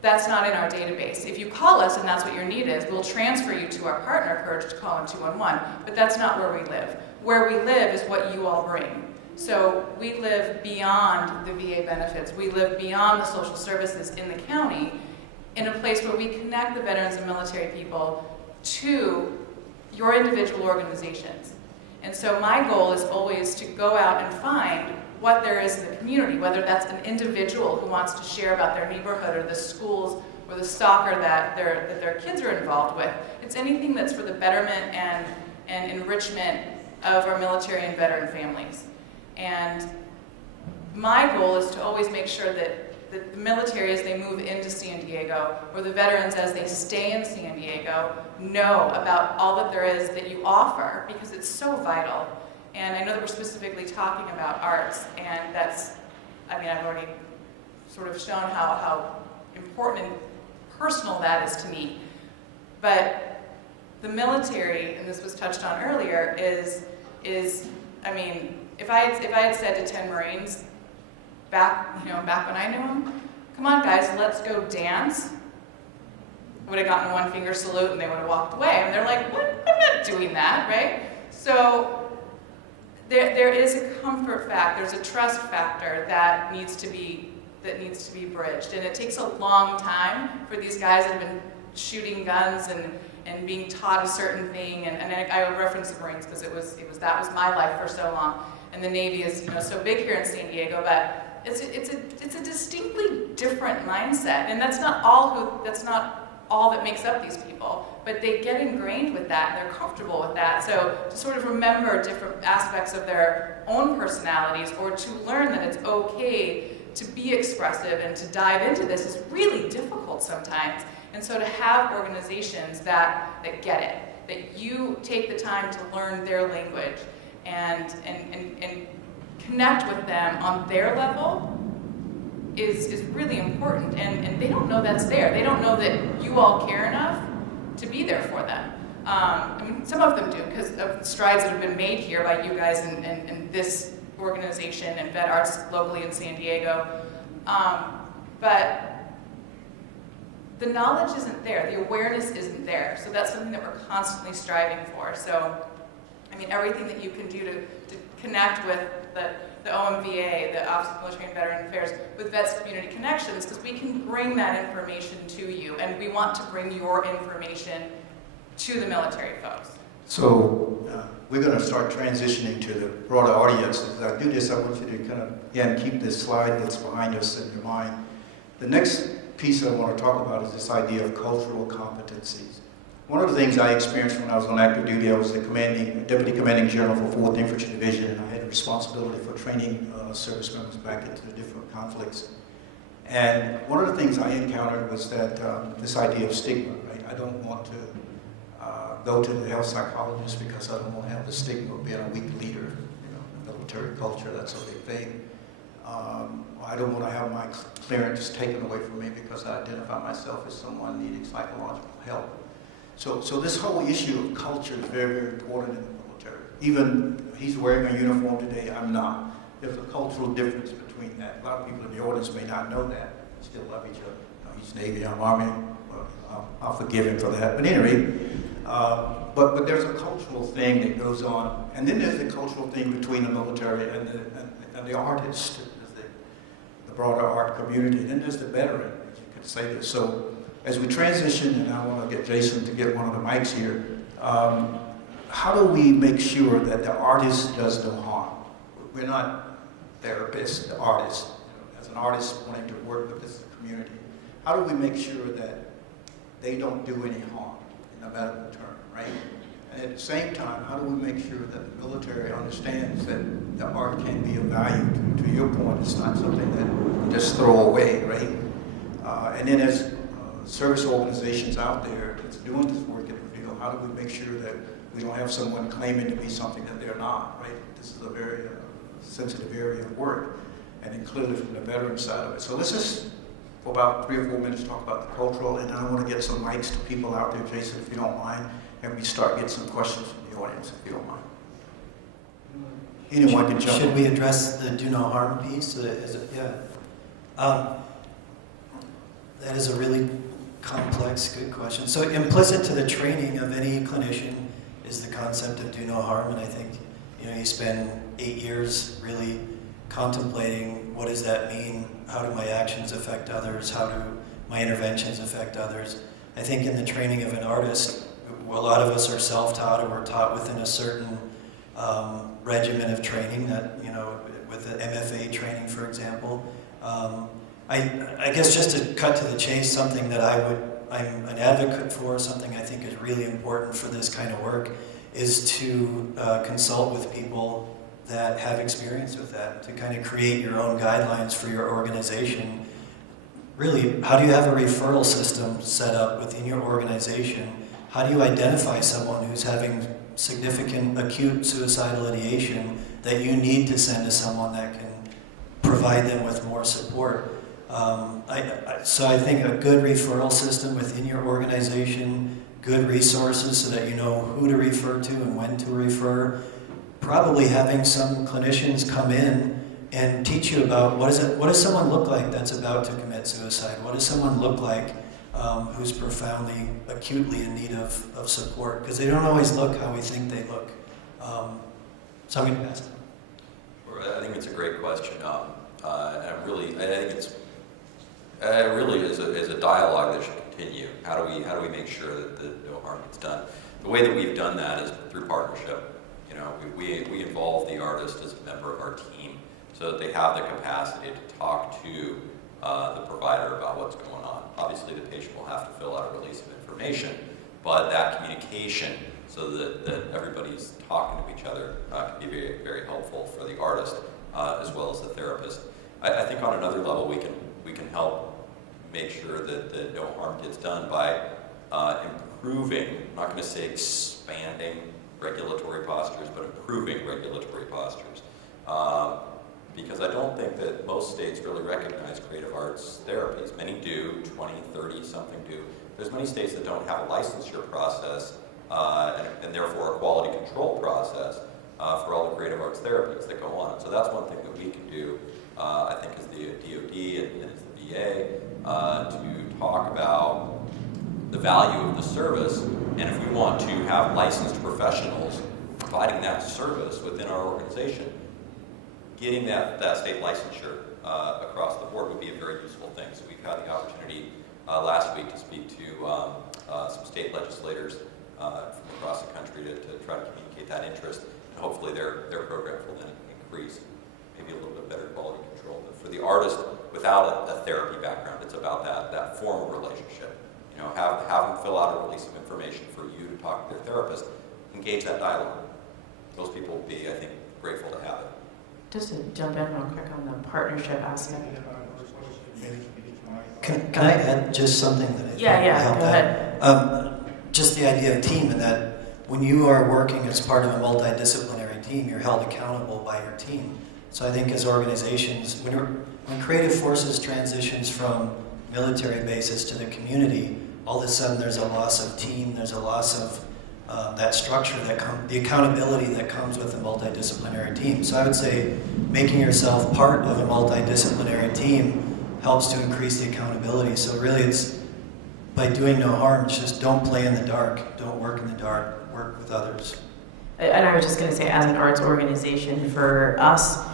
that's not in our database. If you call us and that's what your need is, we'll transfer you to our partner, Courage to Call in 211, but that's not where we live. Where we live is what you all bring. So we live beyond the VA benefits. We live beyond the social services in the county, in a place where we connect the veterans and military people to your individual organizations. And so my goal is always to go out and find what there is in the community, whether that's an individual who wants to share about their neighborhood or the schools or the soccer that their kids are involved with. It's anything that's for the betterment and enrichment of our military and veteran families. And my goal is to always make sure that the military, as they move into San Diego, or the veterans as they stay in San Diego, know about all that there is that you offer, because it's so vital. And I know that we're specifically talking about arts, and that's, I mean, I've already sort of shown how important and personal that is to me. But the military, and this was touched on earlier, is I mean, if I had said to 10 Marines back when I knew them, come on guys, let's go dance, I would have gotten a one finger salute and they would have walked away. And they're like, what? I'm not doing that, right? So there is a comfort factor, there's a trust factor that needs to be bridged. And it takes a long time for these guys that have been shooting guns and being taught a certain thing. And I reference the Marines because that was my life for so long. And the Navy is so big here in San Diego, but it's a distinctly different mindset. And that's not all that makes up these people, but they get ingrained with that, and they're comfortable with that. So to sort of remember different aspects of their own personalities, or to learn that it's okay to be expressive and to dive into this, is really difficult sometimes. And so to have organizations that get it, that you take the time to learn their language and connect with them on their level is really important. And they don't know that's there. They don't know that you all care enough to be there for them. I mean, some of them do, because of the strides that have been made here by you guys and this organization and Vet Arts locally in San Diego. But the knowledge isn't there, the awareness isn't there. So that's something that we're constantly striving for. So, I mean, everything that you can do to connect with that the OMVA, the Office of Military and Veteran Affairs, with Vets Community Connections, because we can bring that information to you, and we want to bring your information to the military folks. So we're going to start transitioning to the broader audience. As I do this, I want you to kind of, again, keep this slide that's behind us in your mind. The next piece I want to talk about is this idea of cultural competencies. One of the things I experienced when I was on active duty, I was the Deputy Commanding General for 4th Infantry Division, and I had responsibility for training service members back into the different conflicts. And one of the things I encountered was that this idea of stigma, right? I don't want to go to the health psychologist because I don't want to have the stigma of being a weak leader. You know, military culture, that's a big thing. I don't want to have my clearance taken away from me because I identify myself as someone needing psychological help. So this whole issue of culture is very, very important in the military. Even he's wearing a uniform today, I'm not. There's a cultural difference between that. A lot of people in the audience may not know that. We still love each other. You know, he's Navy, I'm Army. Well, I'll forgive him for that. But anyway, but there's a cultural thing that goes on. And then there's the cultural thing between the military and the artist, the broader art community. And then there's the veteran, as you could say this. So as we transition, and I want to get Jason to get one of the mics here, how do we make sure that the artist does no harm? We're not therapists, the artists. You know, as an artist wanting to work with this community, how do we make sure that they don't do any harm in a medical term, right? And at the same time, how do we make sure that the military understands that the art can be of value? To your point, it's not something that you just throw away, right? And then as service organizations out there that's doing this work in the field, how do we make sure that we don't have someone claiming to be something that they're not, right? This is a very sensitive area of work, and then clearly from the veteran side of it. So let's just, for about 3 or 4 minutes, talk about the cultural, and then I want to get some mics to people out there, Jason, if you don't mind, and we start getting some questions from the audience, if you don't mind. Anyone can jump in. Should we address the do no harm piece? Yeah. That is a really complex, good question. So implicit to the training of any clinician is the concept of do no harm, and I think you spend 8 years really contemplating what does that mean, how do my actions affect others, how do my interventions affect others. I think in the training of an artist, a lot of us are self-taught or we're taught within a certain regimen of training that, with the MFA training, for example. I guess just to cut to the chase, something that I'm an advocate for, something I think is really important for this kind of work, is to consult with people that have experience with that, to kind of create your own guidelines for your organization. Really, how do you have a referral system set up within your organization? How do you identify someone who's having significant acute suicidal ideation that you need to send to someone that can provide them with more support? So I think a good referral system within your organization, good resources so that you know who to refer to and when to refer. Probably having some clinicians come in and teach you about what does someone look like that's about to commit suicide? What does someone look like who's profoundly, acutely in need of support? Because they don't always look how we think they look. So I'm going to ask them. I think it's a great question. And I think it really is a dialogue that should continue. How do we make sure that no harm gets done? The way that we've done that is through partnership. We involve the artist as a member of our team so that they have the capacity to talk to the provider about what's going on. Obviously, the patient will have to fill out a release of information, but that communication so that everybody's talking to each other can be very, very helpful for the artist as well as the therapist. I think on another level, we can help make sure that no harm gets done by improving, I'm not going to say expanding regulatory postures, but improving regulatory postures. Because I don't think that most states really recognize creative arts therapies. Many do, 20, 30, something do. There's many states that don't have a licensure process and therefore a quality control process for all the creative arts therapies that go on. So that's one thing that we can do, I think, as the DoD and as the VA, to talk about the value of the service, and if we want to have licensed professionals providing that service within our organization, getting that state licensure across the board would be a very useful thing. So we've had the opportunity last week to speak to some state legislators from across the country to try to communicate that interest. And hopefully their programs will then increase, maybe a little bit better quality control. But for the artist without a therapy background, it's about that formal relationship. You know, have them fill out a release of information for you to talk to their therapist, engage that dialogue. Those people will be, I think, grateful to have it. Just to jump in real quick on the partnership aspect. Can I add just something that Go ahead. Just the idea of team, and that when you are working as part of a multidisciplinary team, you're held accountable by your team. So I think as organizations, when Creative Forces transitions from military bases to the community, all of a sudden there's a loss of team, there's a loss of that structure, the accountability that comes with a multidisciplinary team. So I would say making yourself part of a multidisciplinary team helps to increase the accountability. So really it's by doing no harm, it's just don't play in the dark, don't work in the dark, work with others. And I was just going to say, as an arts organization, for us,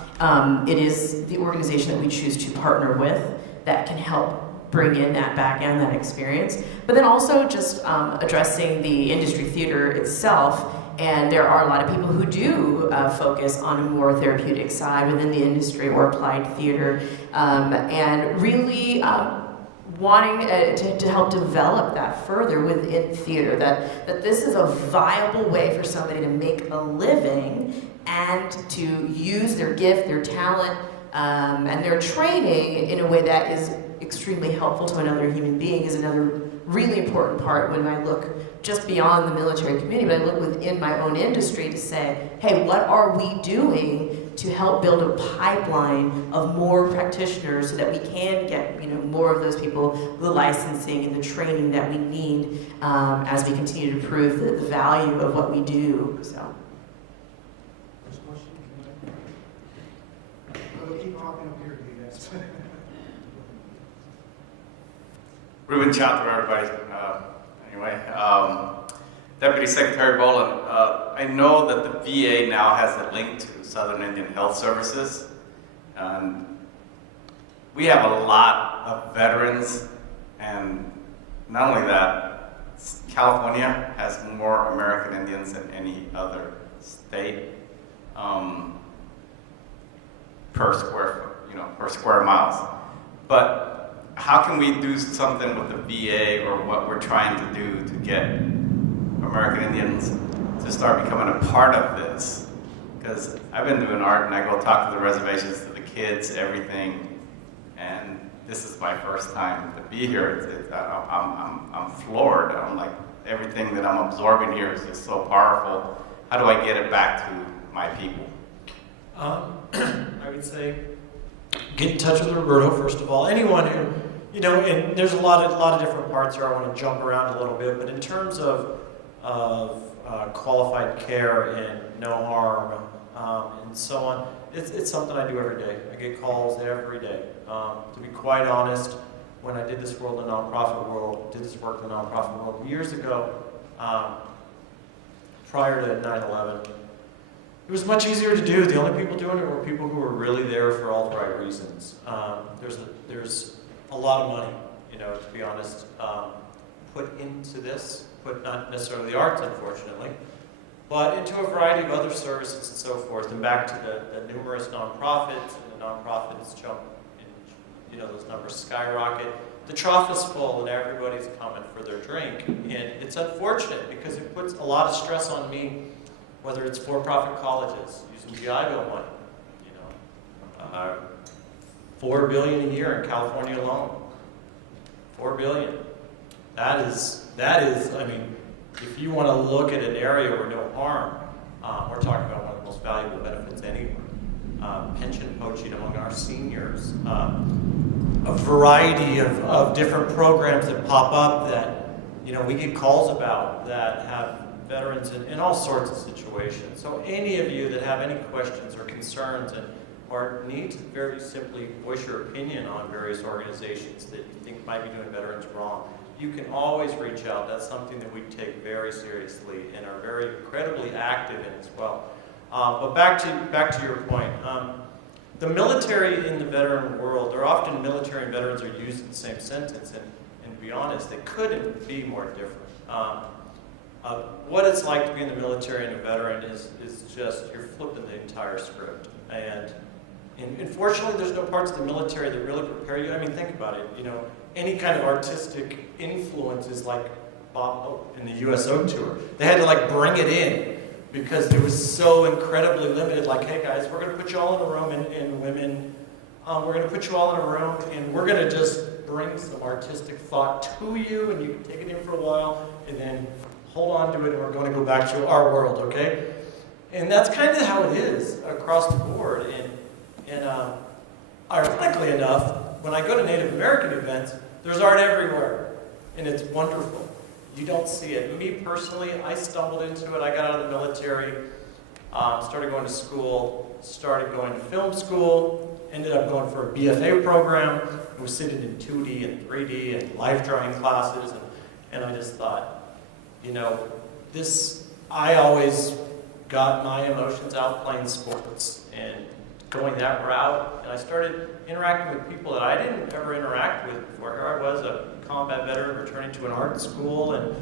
it is the organization that we choose to partner with that can help bring in that back end, that experience. But then also just addressing the industry theater itself. And there are a lot of people who do focus on a more therapeutic side within the industry or applied theater, and really wanting to help develop that further within theater, that this is a viable way for somebody to make a living and to use their gift, their talent, and their training in a way that is extremely helpful to another human being is another really important part when I look just beyond the military community, but I look within my own industry to say, hey, what are we doing to help build a pipeline of more practitioners so that we can get more of those people, the licensing and the training that we need as we continue to prove the value of what we do. So. Ruben Chatler, everybody. Deputy Secretary Boland, I know that the VA now has a link to Southern Indian Health Services. And we have a lot of veterans, and not only that, California has more American Indians than any other state per square miles. But how can we do something with the VA or what we're trying to do to get American Indians to start becoming a part of this? Because I've been doing art and I go talk to the reservations, to the kids, everything, and this is my first time to be here. I'm floored. I'm like, everything that I'm absorbing here is just so powerful. How do I get it back to my people? I would say get in touch with Roberto, first of all. Anyone who, and there's a lot of different parts here. I want to jump around a little bit, but in terms of qualified care and no harm and so on, it's something I do every day. I get calls every day. To be quite honest, when I did this work in the nonprofit world years ago, prior to 9/11, it was much easier to do. The only people doing it were people who were really there for all the right reasons. There's a lot of money, to be honest, put into this, not necessarily the arts, unfortunately, but into a variety of other services and so forth. And back to the numerous nonprofits, and the nonprofits jump, and those numbers skyrocket. The trough is full, and everybody's coming for their drink, and it's unfortunate because it puts a lot of stress on me. Whether it's for-profit colleges using GI Bill money, $4 billion a year in California alone. $4 billion. That is. I mean, if you want to look at an area where no harm, we're talking about one of the most valuable benefits anywhere. Pension poaching among our seniors. A variety of different programs that pop up that we get calls about that have veterans in all sorts of situations. So any of you that have any questions or concerns or need to very simply voice your opinion on various organizations that you think might be doing veterans wrong, you can always reach out. That's something that we take very seriously and are very incredibly active in as well. But back to your point, the military in the veteran world, or often military and veterans are used in the same sentence, and to be honest, they couldn't be more different. What it's like to be in the military and a veteran is just, you're flipping the entire script. And unfortunately, there's no parts of the military that really prepare you. I mean, think about it. You know, any kind of artistic influence is like Bob Hope in the USO tour. They had to like bring it in because it was so incredibly limited. Like, hey guys, we're going to put you all in a room, and women, we're going to put you all in a room, and we're going to just bring some artistic thought to you, and you can take it in for a while, and then hold on to it, and we're going to go back to our world, okay? And that's kind of how it is across the board. And ironically enough, when I go to Native American events, there's art everywhere, and it's wonderful. You don't see it. Me personally, I stumbled into it. I got out of the military, started going to school, started going to film school, ended up going for a BFA program, and was sitting in 2D and 3D and life drawing classes, and I just thought, you know, I always got my emotions out playing sports and going that route, and I started interacting with people that I didn't ever interact with before. Here I was, a combat veteran, returning to an art school, and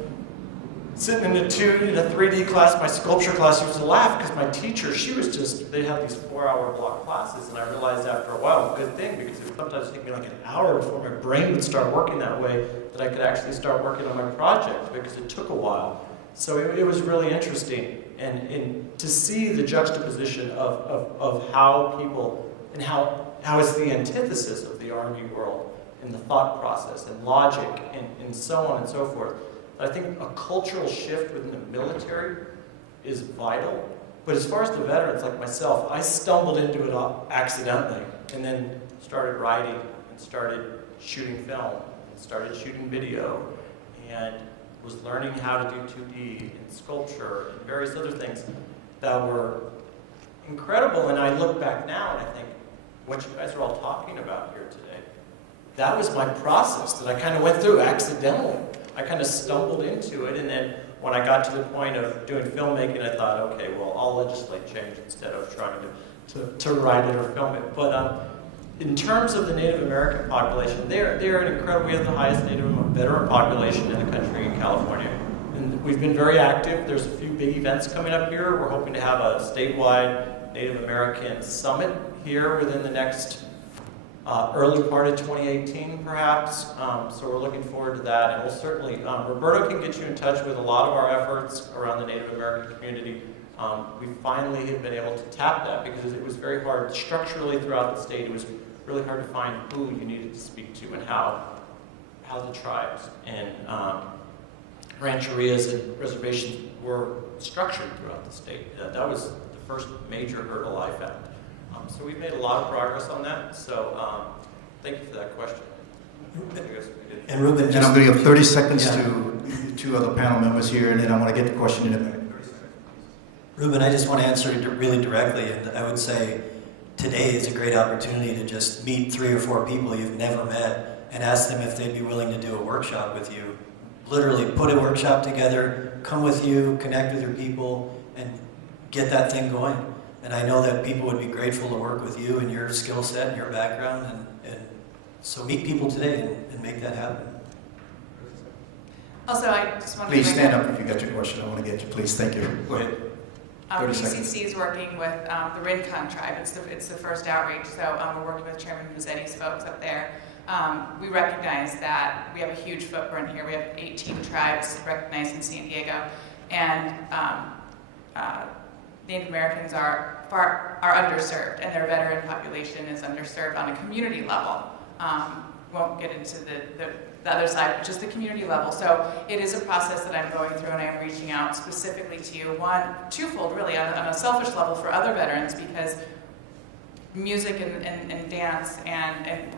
sitting in a 3D class, my sculpture class, used to laugh because my teacher, she was just, they had these 4-hour block classes, and I realized after a while, good thing, because it would sometimes take me like an hour before my brain would start working that way, that I could actually start working on my project, because it took a while. So it was really interesting, and to see the juxtaposition of how people, and how it's the antithesis of the Army world, and the thought process, and logic, and so on and so forth. I think a cultural shift within the military is vital. But as far as the veterans, like myself, I stumbled into it accidentally, and then started writing, and started shooting film, and started shooting video, and was learning how to do 2D and sculpture and various other things that were incredible. And I look back now and I think, what you guys are all talking about here today, that was my process that I kind of went through accidentally. I kind of stumbled into it, and then when I got to the point of doing filmmaking, I thought, okay, well, I'll legislate change instead of trying to write it or film it. But in terms of the Native American population, they're an incredible, we have the highest Native veteran population in the country in California. And we've been very active. There's a few big events coming up here. We're hoping to have a statewide Native American summit here within the next early part of 2018, perhaps. So we're looking forward to that. And we'll certainly, Roberto can get you in touch with a lot of our efforts around the Native American community. We finally have been able to tap that because it was very hard structurally throughout the state. It was really hard to find who you needed to speak to and how the tribes and rancherias and reservations were structured throughout the state. That was the first major hurdle I found. So we've made a lot of progress on that. So thank you for that question. And Ruben, And I'm going to give 30 seconds to the two other panel members here, and then I want to get the question in a minute. Ruben, I just want to answer it really directly, and I would say today is a great opportunity to just meet 3 or 4 people you've never met and ask them if they'd be willing to do a workshop with you. Literally put a workshop together, come with you, connect with your people, and get that thing going. And I know that people would be grateful to work with you and your skill set and your background, and so meet people today and make that happen. Also, I just want to Please stand up if you got your question. I want to get you. Please, thank you. Go ahead. 30 seconds. PCC is working with the Rincon tribe. It's the first outreach, so we're working with Chairman Mazzetti's folks up there. We recognize that we have a huge footprint here. We have 18 tribes recognized in San Diego, and Native Americans are underserved, and their veteran population is underserved on a community level. Won't get into the other side, but just the community level. So it is a process that I'm going through, and I'm reaching out specifically to you. Twofold really, on a selfish level for other veterans, because music and dance and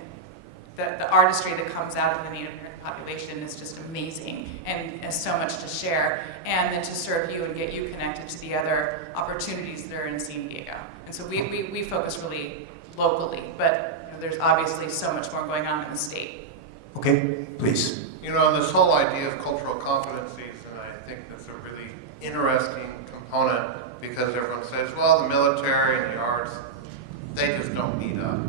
the artistry that comes out of the Native American population is just amazing and has so much to share. And then to serve you and get you connected to the other opportunities that are in San Diego. And so we focus really locally, but there's obviously so much more going on in the state. Okay, please. You know, this whole idea of cultural competencies, and I think that's a really interesting component because everyone says, well, the military and the arts. They just don't meet up.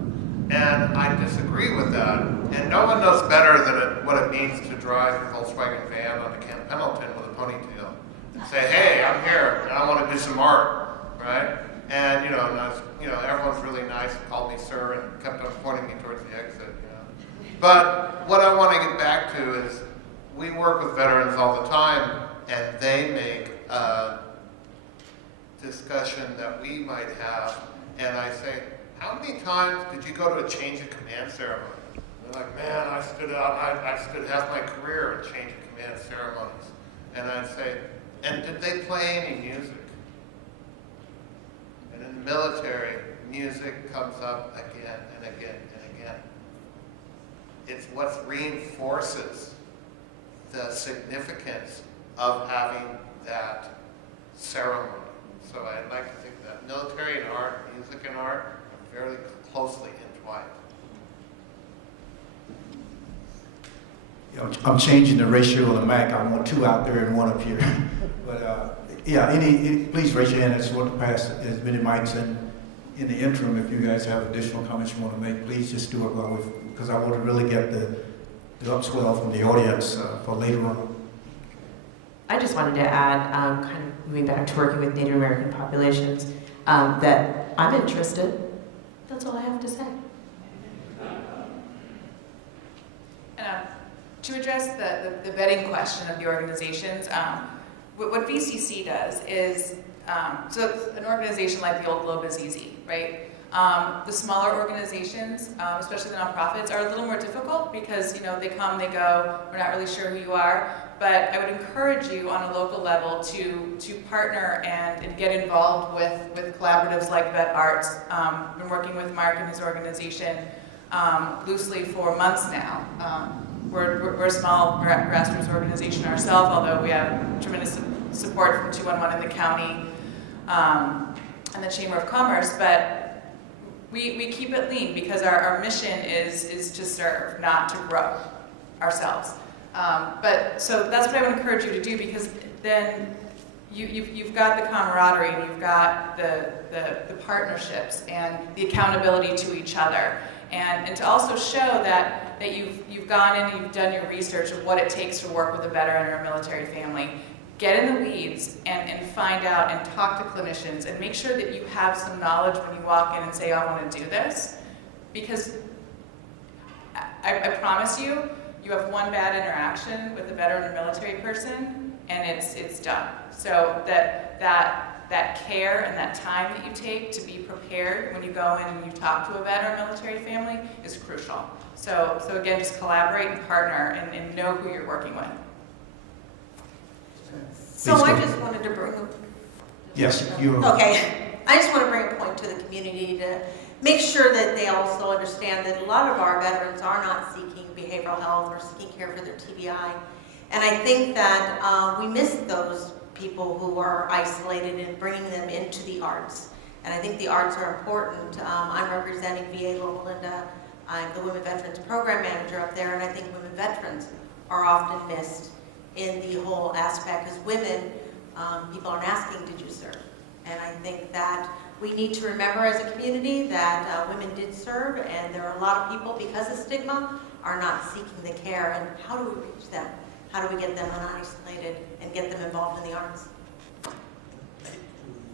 And I disagree with that. And no one knows better than what it means to drive your Volkswagen van onto Camp Pendleton with a ponytail and say, hey, I'm here and I want to do some art, right? And everyone's really nice and called me sir and kept on pointing me towards the exit. But what I want to get back to is we work with veterans all the time, and they make a discussion that we might have, and I say, how many times did you go to a change of command ceremony? They're like, man, I stood half my career in change of command ceremonies. And I'd say, and did they play any music? And in the military, music comes up again and again and again. It's what reinforces the significance of having that ceremony. So I'd like to think that military and art, music and art, are very closely entwined. I'm changing the ratio of the Mac. I want 2 out there and 1 up here. But please raise your hand. That's what the past as many mics. And in the interim, if you guys have additional comments you want to make, please just do it because I want to really get the upswell from the audience for later on. I just wanted to add, kind of moving back to working with Native American populations, that I'm interested. That's all I have to say. To address the vetting question of the organizations, what VCC does is, so an organization like the Old Globe is easy, right? The smaller organizations, especially the nonprofits, are a little more difficult because they come, they go, we're not really sure who you are. But I would encourage you on a local level to partner and get involved with collaboratives like Vet Arts. I've been working with Mark and his organization loosely for months now. We're a small grassroots organization ourselves, although we have tremendous support from 211 in the county and the Chamber of Commerce. But we keep it lean because our mission is to serve, not to grow ourselves. So that's what I would encourage you to do, because then you've got the camaraderie and you've got the partnerships and the accountability to each other, and to also show that you've gone in and you've done your research of what it takes to work with a veteran or a military family. Get in the weeds and find out and talk to clinicians and make sure that you have some knowledge when you walk in and say, I want to do this, because I promise you, you have one bad interaction with a veteran or military person, and it's done. So that care and that time that you take to be prepared when you go in and you talk to a veteran or military family is crucial. So again, just collaborate and partner and know who you're working with. So I just wanted to bring. Yes, you. Okay, I just want to bring a point to the community to make sure that they also understand that a lot of our veterans are not seeking behavioral health or seeking care for their TBI. And I think that we miss those people who are isolated and bringing them into the arts. And I think the arts are important. I'm representing VA Loma Linda. I'm the Women Veterans Program Manager up there, and I think women veterans are often missed in the whole aspect, because women, people aren't asking, did you serve? And I think that we need to remember as a community that women did serve, and there are a lot of people, because of stigma, are not seeking the care. And how do we reach them? How do we get them unisolated and get them involved in the arts?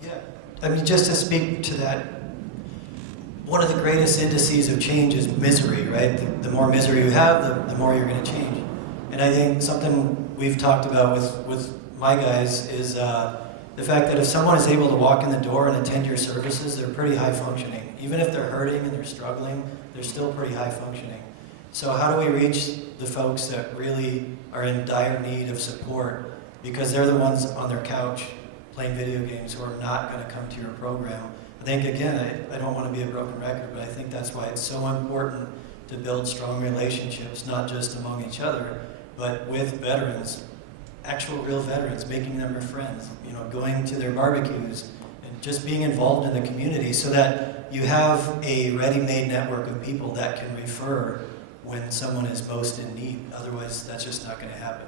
Yeah, I mean, just to speak to that, one of the greatest indices of change is misery, right? The more misery you have, the more you're going to change. And I think something we've talked about with my guys is the fact that if someone is able to walk in the door and attend your services, they're pretty high functioning. Even if they're hurting and they're struggling, they're still pretty high functioning. So how do we reach the folks that really are in dire need of support, because they're the ones on their couch playing video games who are not going to come to your program? I think, again, I don't want to be a broken record, but I think that's why it's so important to build strong relationships, not just among each other, but with veterans, actual real veterans, making them your friends, going to their barbecues and just being involved in the community so that you have a ready-made network of people that can refer when someone is most in need. Otherwise, that's just not going to happen.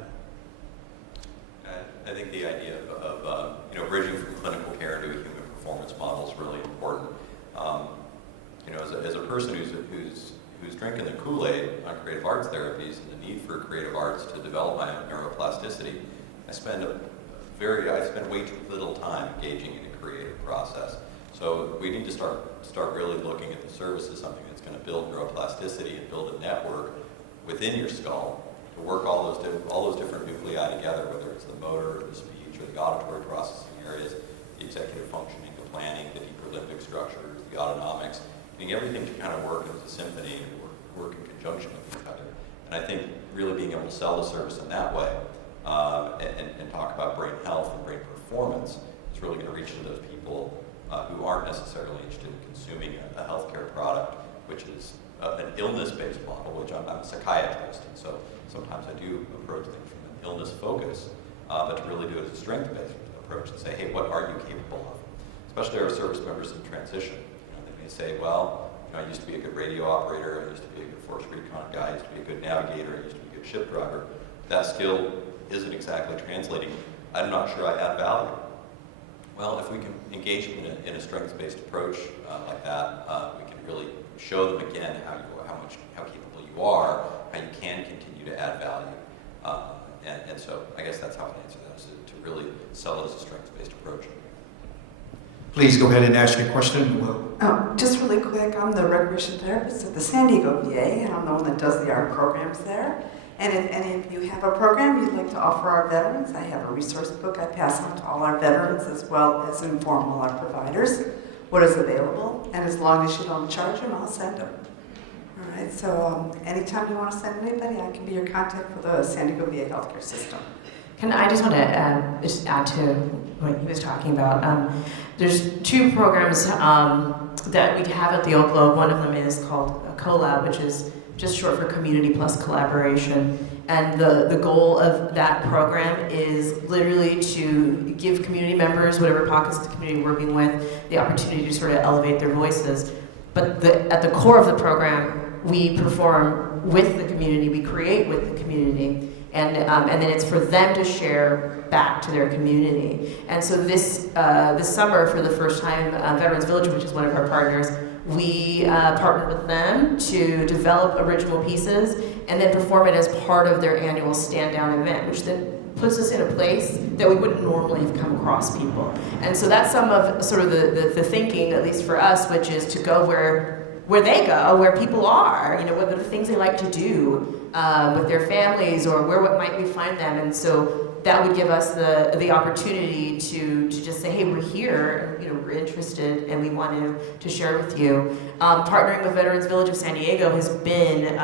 I think the idea of bridging from clinical care to a human performance model is really important. who's drinking the Kool-Aid on creative arts therapies and the need for creative arts to develop my own neuroplasticity, I spend way too little time engaging in a creative process. So we need to start really looking at the service as something that's going to build neuroplasticity and build a network within your skull to work all those different nuclei together, whether it's the motor, or the speech, or the auditory processing areas, the executive functioning, the planning, the deeper limbic structures, the autonomics, getting everything to kind of work as a symphony and work in conjunction with each other. And I think really being able to sell the service in that way and talk about brain health and brain performance is really going to reach to those people who aren't necessarily interested in consuming a healthcare product, which is an illness-based model, which I'm a psychiatrist, and so sometimes I do approach things from an illness focus, but to really do it as a strength-based approach and say, hey, what are you capable of? Especially our service members in transition. They may say, well, I used to be a good radio operator, I used to be a good force recon guy, I used to be a good navigator, I used to be a good ship driver. That skill isn't exactly translating. I'm not sure I add value. Well, if we can engage them in a strengths-based approach like that, we can really show them again how capable you are, how you can continue to add value. And so I guess that's how I answer that, is to really sell it as a strengths-based approach. Please go ahead and ask your question. Just really quick, I'm the recreation therapist at the San Diego VA, and I'm the one that does the art programs there. And if any of you have a program you'd like to offer our veterans, I have a resource book I pass on to all our veterans as well as inform all our providers what is available. And as long as you don't charge them, I'll send them. All right, so anytime you want to send anybody, I can be your contact for the San Diego VA healthcare system. I just want to just add to what he was talking about. There's two programs that we have at the Oak Globe. One of them is called CoLab, which is just short for Community Plus Collaboration. And the goal of that program is literally to give community members, whatever pockets of the community we're working with, the opportunity to sort of elevate their voices. But at the core of the program, we perform with the community, we create with the community, and then it's for them to share back to their community. And so this summer, for the first time, Veterans Village, which is one of our partners, we partnered with them to develop original pieces and then perform it as part of their annual stand-down event, which then puts us in a place that we wouldn't normally have come across people. And so that's some of sort of the thinking, at least for us, which is to go where they go, where people are, what are the things they like to do with their families, or what might we find them. And so that would give us the opportunity to just say, hey, we're here, we're interested, and we want to share with you. Partnering with Veterans Village of San Diego has been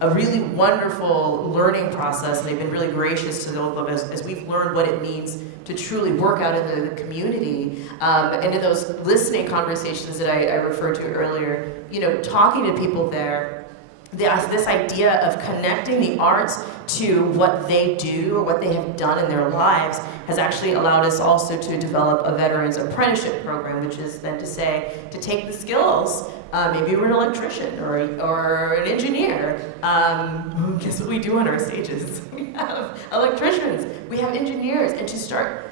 a really wonderful learning process. They've been really gracious to the Oak Globe as we've learned what it means to truly work out in the community. And in those listening conversations that I referred to earlier, talking to people there, this idea of connecting the arts to what they do or what they have done in their lives has actually allowed us also to develop a veterans apprenticeship program, which is then to take the skills. Maybe you're an electrician or an engineer. Guess what we do on our stages? We have electricians, we have engineers, and to start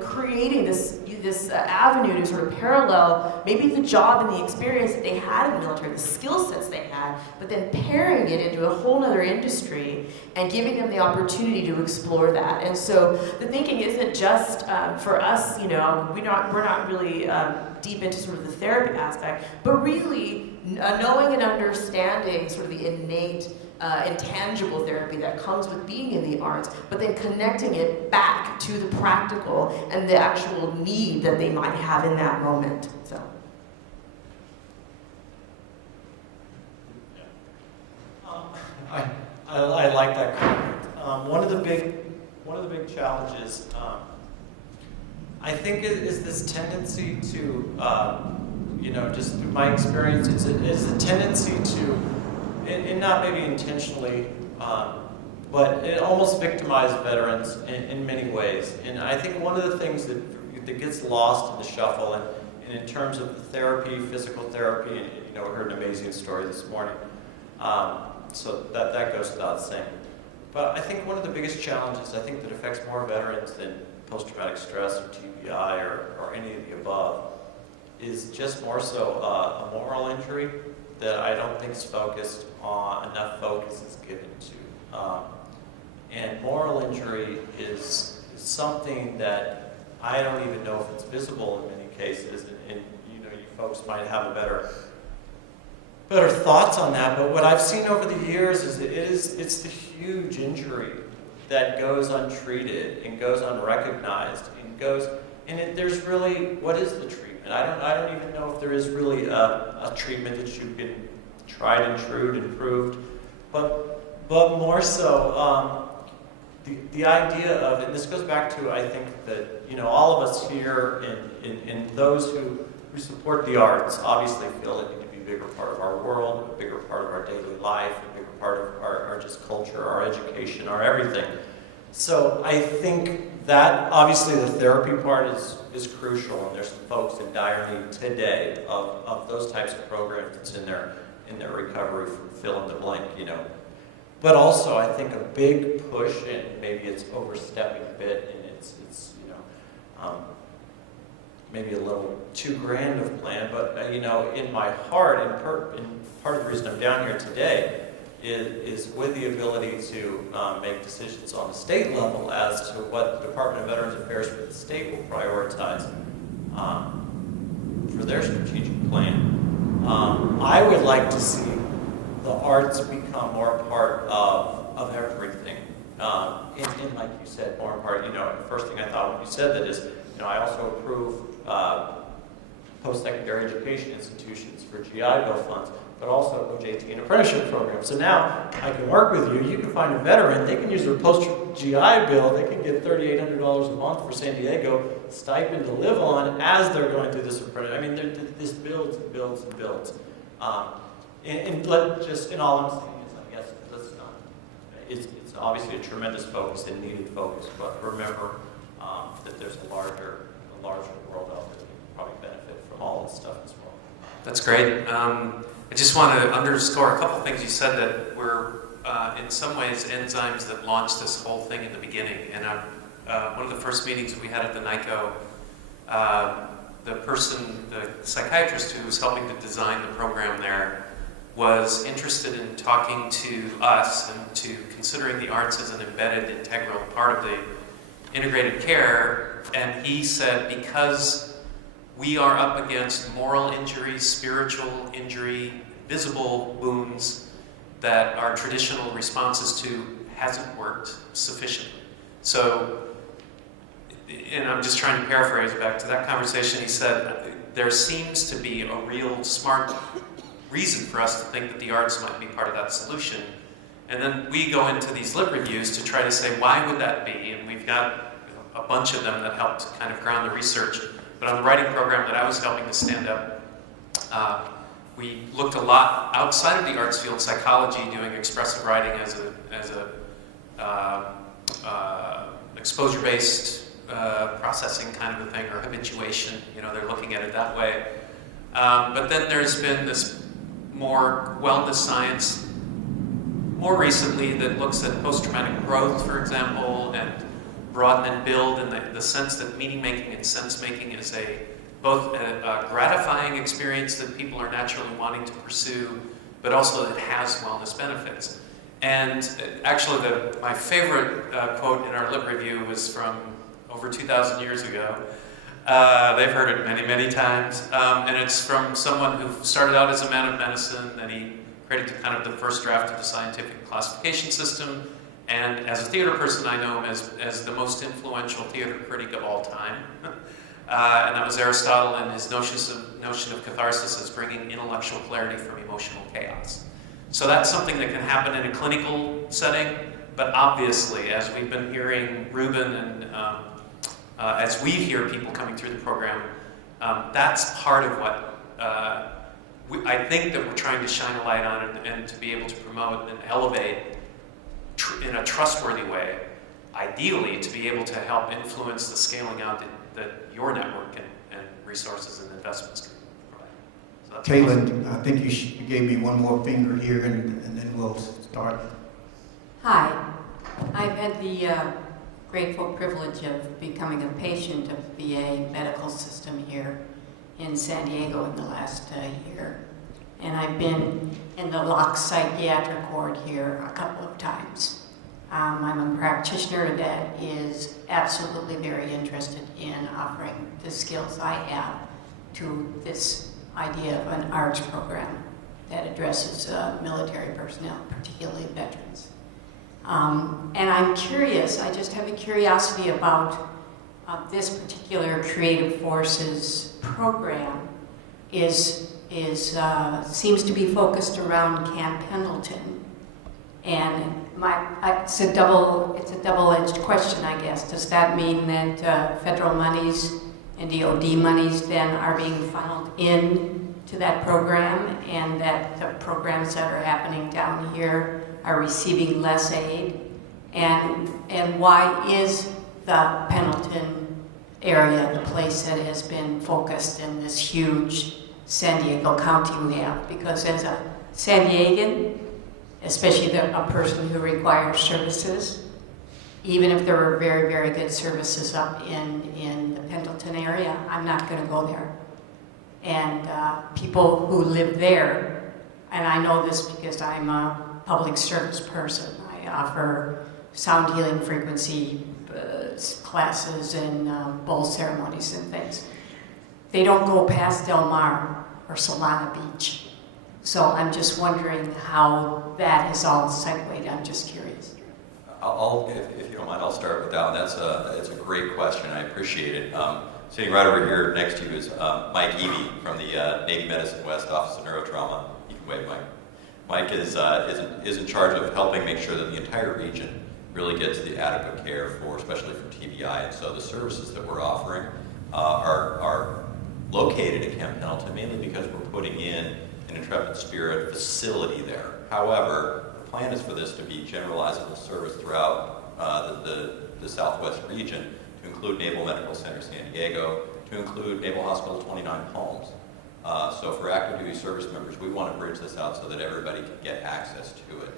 creating this avenue to sort of parallel maybe the job and the experience that they had in the military, the skill sets they had, but then pairing it into a whole other industry and giving them the opportunity to explore that. And so the thinking isn't just for us, we're not really deep into sort of the therapy aspect, but really knowing and understanding sort of the innate intangible therapy that comes with being in the arts, but then connecting it back to the practical and the actual need that they might have in that moment. So. I like that comment. One of the big challenges, I think, is this tendency to, just through my experience, is a tendency to. And not maybe intentionally, but it almost victimized veterans in many ways. And I think one of the things that gets lost in the shuffle, and in terms of the therapy, physical therapy, and we heard an amazing story this morning, so that goes without saying. But I think one of the biggest challenges, I think, that affects more veterans than post-traumatic stress or TBI or any of the above, is just more so a moral injury. that I don't think is focused on, enough focus is given to. And moral injury is something that I don't even know if it's visible in many cases, and you know, you folks might have a better thoughts on that. But what I've seen over the years is it's the huge injury that goes untreated and goes unrecognized and there's really, what is the treatment? I don't even know if there is really a treatment that you can tried and true and proved, but more so. The idea of, and this goes back to, I think that, you know, all of us here and those who support the arts obviously feel it need to be a bigger part of our world, a bigger part of our daily life, a bigger part of our just culture, our education, our everything. So I think that obviously the therapy part is crucial, and there's some folks in dire need today of those types of programs that's in their recovery from fill in the blank, you know. But also, I think a big push, and maybe it's overstepping a bit, and it's you know, maybe a little too grand of a plan. But you know, in my heart, and part of the reason I'm down here today is with the ability to make decisions on the state level as to what the Department of Veterans Affairs for the state will prioritize for their strategic plan. I would like to see the arts become more part of everything. And like you said, more part, you know, the first thing I thought when you said that is, you know, I also approve post-secondary education institutions for GI Bill funds, but also OJT and apprenticeship programs. So now I can work with you. You can find a veteran. They can use their post-GI Bill. They can get $3,800 a month for San Diego stipend to live on as they're going through this apprenticeship. I mean, this builds and builds and builds. And just in all I'm saying is, I guess, let's not. It's obviously a tremendous focus and needed focus, but remember that there's a larger world out there that can probably benefit from all this stuff as well. That's great. I just want to underscore a couple things you said that were, in some ways, enzymes that launched this whole thing in the beginning. And one of the first meetings that we had at the NICO, the psychiatrist who was helping to design the program there was interested in talking to us and to considering the arts as an embedded, integral part of the integrated care. And he said, because we are up against moral injury, spiritual injury, visible wounds that our traditional responses to hasn't worked sufficiently. So, and I'm just trying to paraphrase back to that conversation, he said, there seems to be a real smart reason for us to think that the arts might be part of that solution. And then we go into these lit reviews to try to say, why would that be? And we've got a bunch of them that helped kind of ground the research. But on the writing program that I was helping to stand up, we looked a lot outside of the arts field, psychology, doing expressive writing as a exposure-based processing kind of a thing, or habituation. You know, they're looking at it that way. But then there's been this more wellness science more recently that looks at post-traumatic growth, for example, and broaden and build in the sense that meaning-making and sense-making is both a gratifying experience that people are naturally wanting to pursue, but also that has wellness benefits. And actually, my favorite quote in our lit review was from over 2,000 years ago. They've heard it many, many times. And it's from someone who started out as a man of medicine, then he created kind of the first draft of the scientific classification system. And as a theater person, I know him as the most influential theater critic of all time. And that was Aristotle and his notion of catharsis as bringing intellectual clarity from emotional chaos. So that's something that can happen in a clinical setting, but obviously, as we've been hearing Ruben and as we hear people coming through the program, that's part of what I think that we're trying to shine a light on and to be able to promote and elevate in a trustworthy way, ideally to be able to help influence the scaling out that your network and resources and investments can provide. So Caitlin, I think you gave me one more finger here, and then we'll start. Hi, I've had the grateful privilege of becoming a patient of the VA medical system here in San Diego in the last year. and I've been in the Locke psychiatric ward here a couple of times. I'm a practitioner that is absolutely very interested in offering the skills I have to this idea of an arts program that addresses military personnel, particularly veterans. And I'm curious, I just have a curiosity about this particular Creative Forces program seems to be focused around Camp Pendleton. And it's a double-edged question, I guess. Does that mean that federal monies and DOD monies then are being funneled in to that program, and that the programs that are happening down here are receiving less aid? And why is the Pendleton area the place that has been focused in this huge San Diego County we have? Because as a San Diegan, especially a person who requires services, even if there were very, very good services up in the Pendleton area, I'm not going to go there. And people who live there, and I know this because I'm a public service person, I offer sound healing frequency classes and bowl ceremonies and things. They don't go past Del Mar or Solana Beach. So I'm just wondering how that is all segued. I'm just curious. If you don't mind, I'll start with that one. It's a great question. I appreciate it. Sitting right over here next to you is Mike Evie from the Navy Medicine West Office of Neurotrauma. You can wave, Mike. Mike is in charge of helping make sure that the entire region really gets the adequate care for, especially for TBI. And so the services that we're offering are located at Camp Pendleton mainly because we're putting in an Intrepid Spirit facility there. However, the plan is for this to be generalizable service throughout the Southwest region, to include Naval Medical Center San Diego, to include Naval Hospital 29 Palms. So for active duty service members, we want to bridge this out so that everybody can get access to it.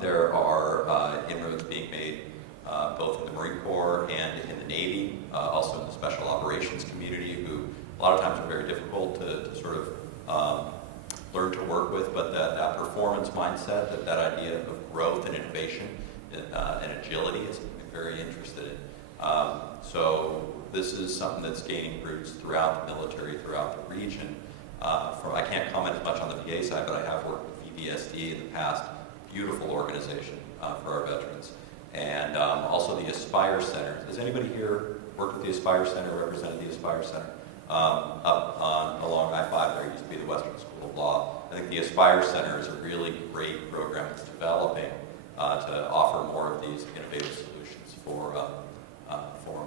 There are inroads being made both in the Marine Corps and in the Navy, also in the Special Operations community, who a lot of times are very difficult to sort of learn to work with, but that performance mindset, that idea of growth and innovation and agility is something I'm very interested in. So this is something that's gaining roots throughout the military, throughout the region. I can't comment as much on the VA side, but I have worked with VBSD in the past. Beautiful organization for our veterans. And also the Aspire Center. Has anybody here worked with the Aspire Center, represented the Aspire Center? Along I-5 there used to be the Western School of Law. I think the Aspire Center is a really great program that's developing to offer more of these innovative solutions for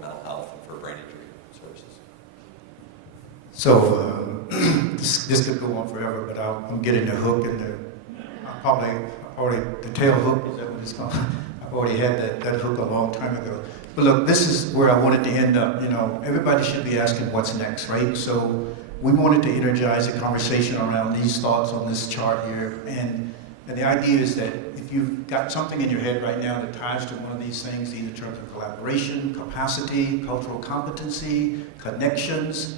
mental health and for brain injury services. So this could go on forever, but I'm getting the hook and the tail hook, is that what it's called? I've already had that hook a long time ago. But look, this is where I wanted to end up. You know, everybody should be asking what's next, right? So we wanted to energize a conversation around these thoughts on this chart here. And the idea is that if you've got something in your head right now that ties to one of these things, either in terms of collaboration, capacity, cultural competency, connections,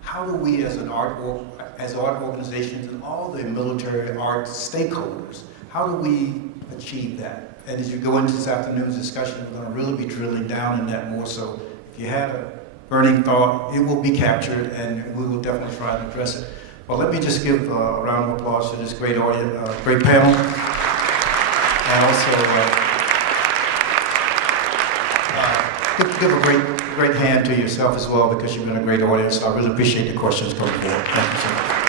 how do we as art organizations and all the military art stakeholders, how do we achieve that? And as you go into this afternoon's discussion, we're going to really be drilling down in that more. So if you had a burning thought, it will be captured, and we will definitely try to address it. Well, let me just give a round of applause to this great audience, great panel, and also give a great hand to yourself as well, because you've been a great audience. I really appreciate the questions coming forward. Thank you so much.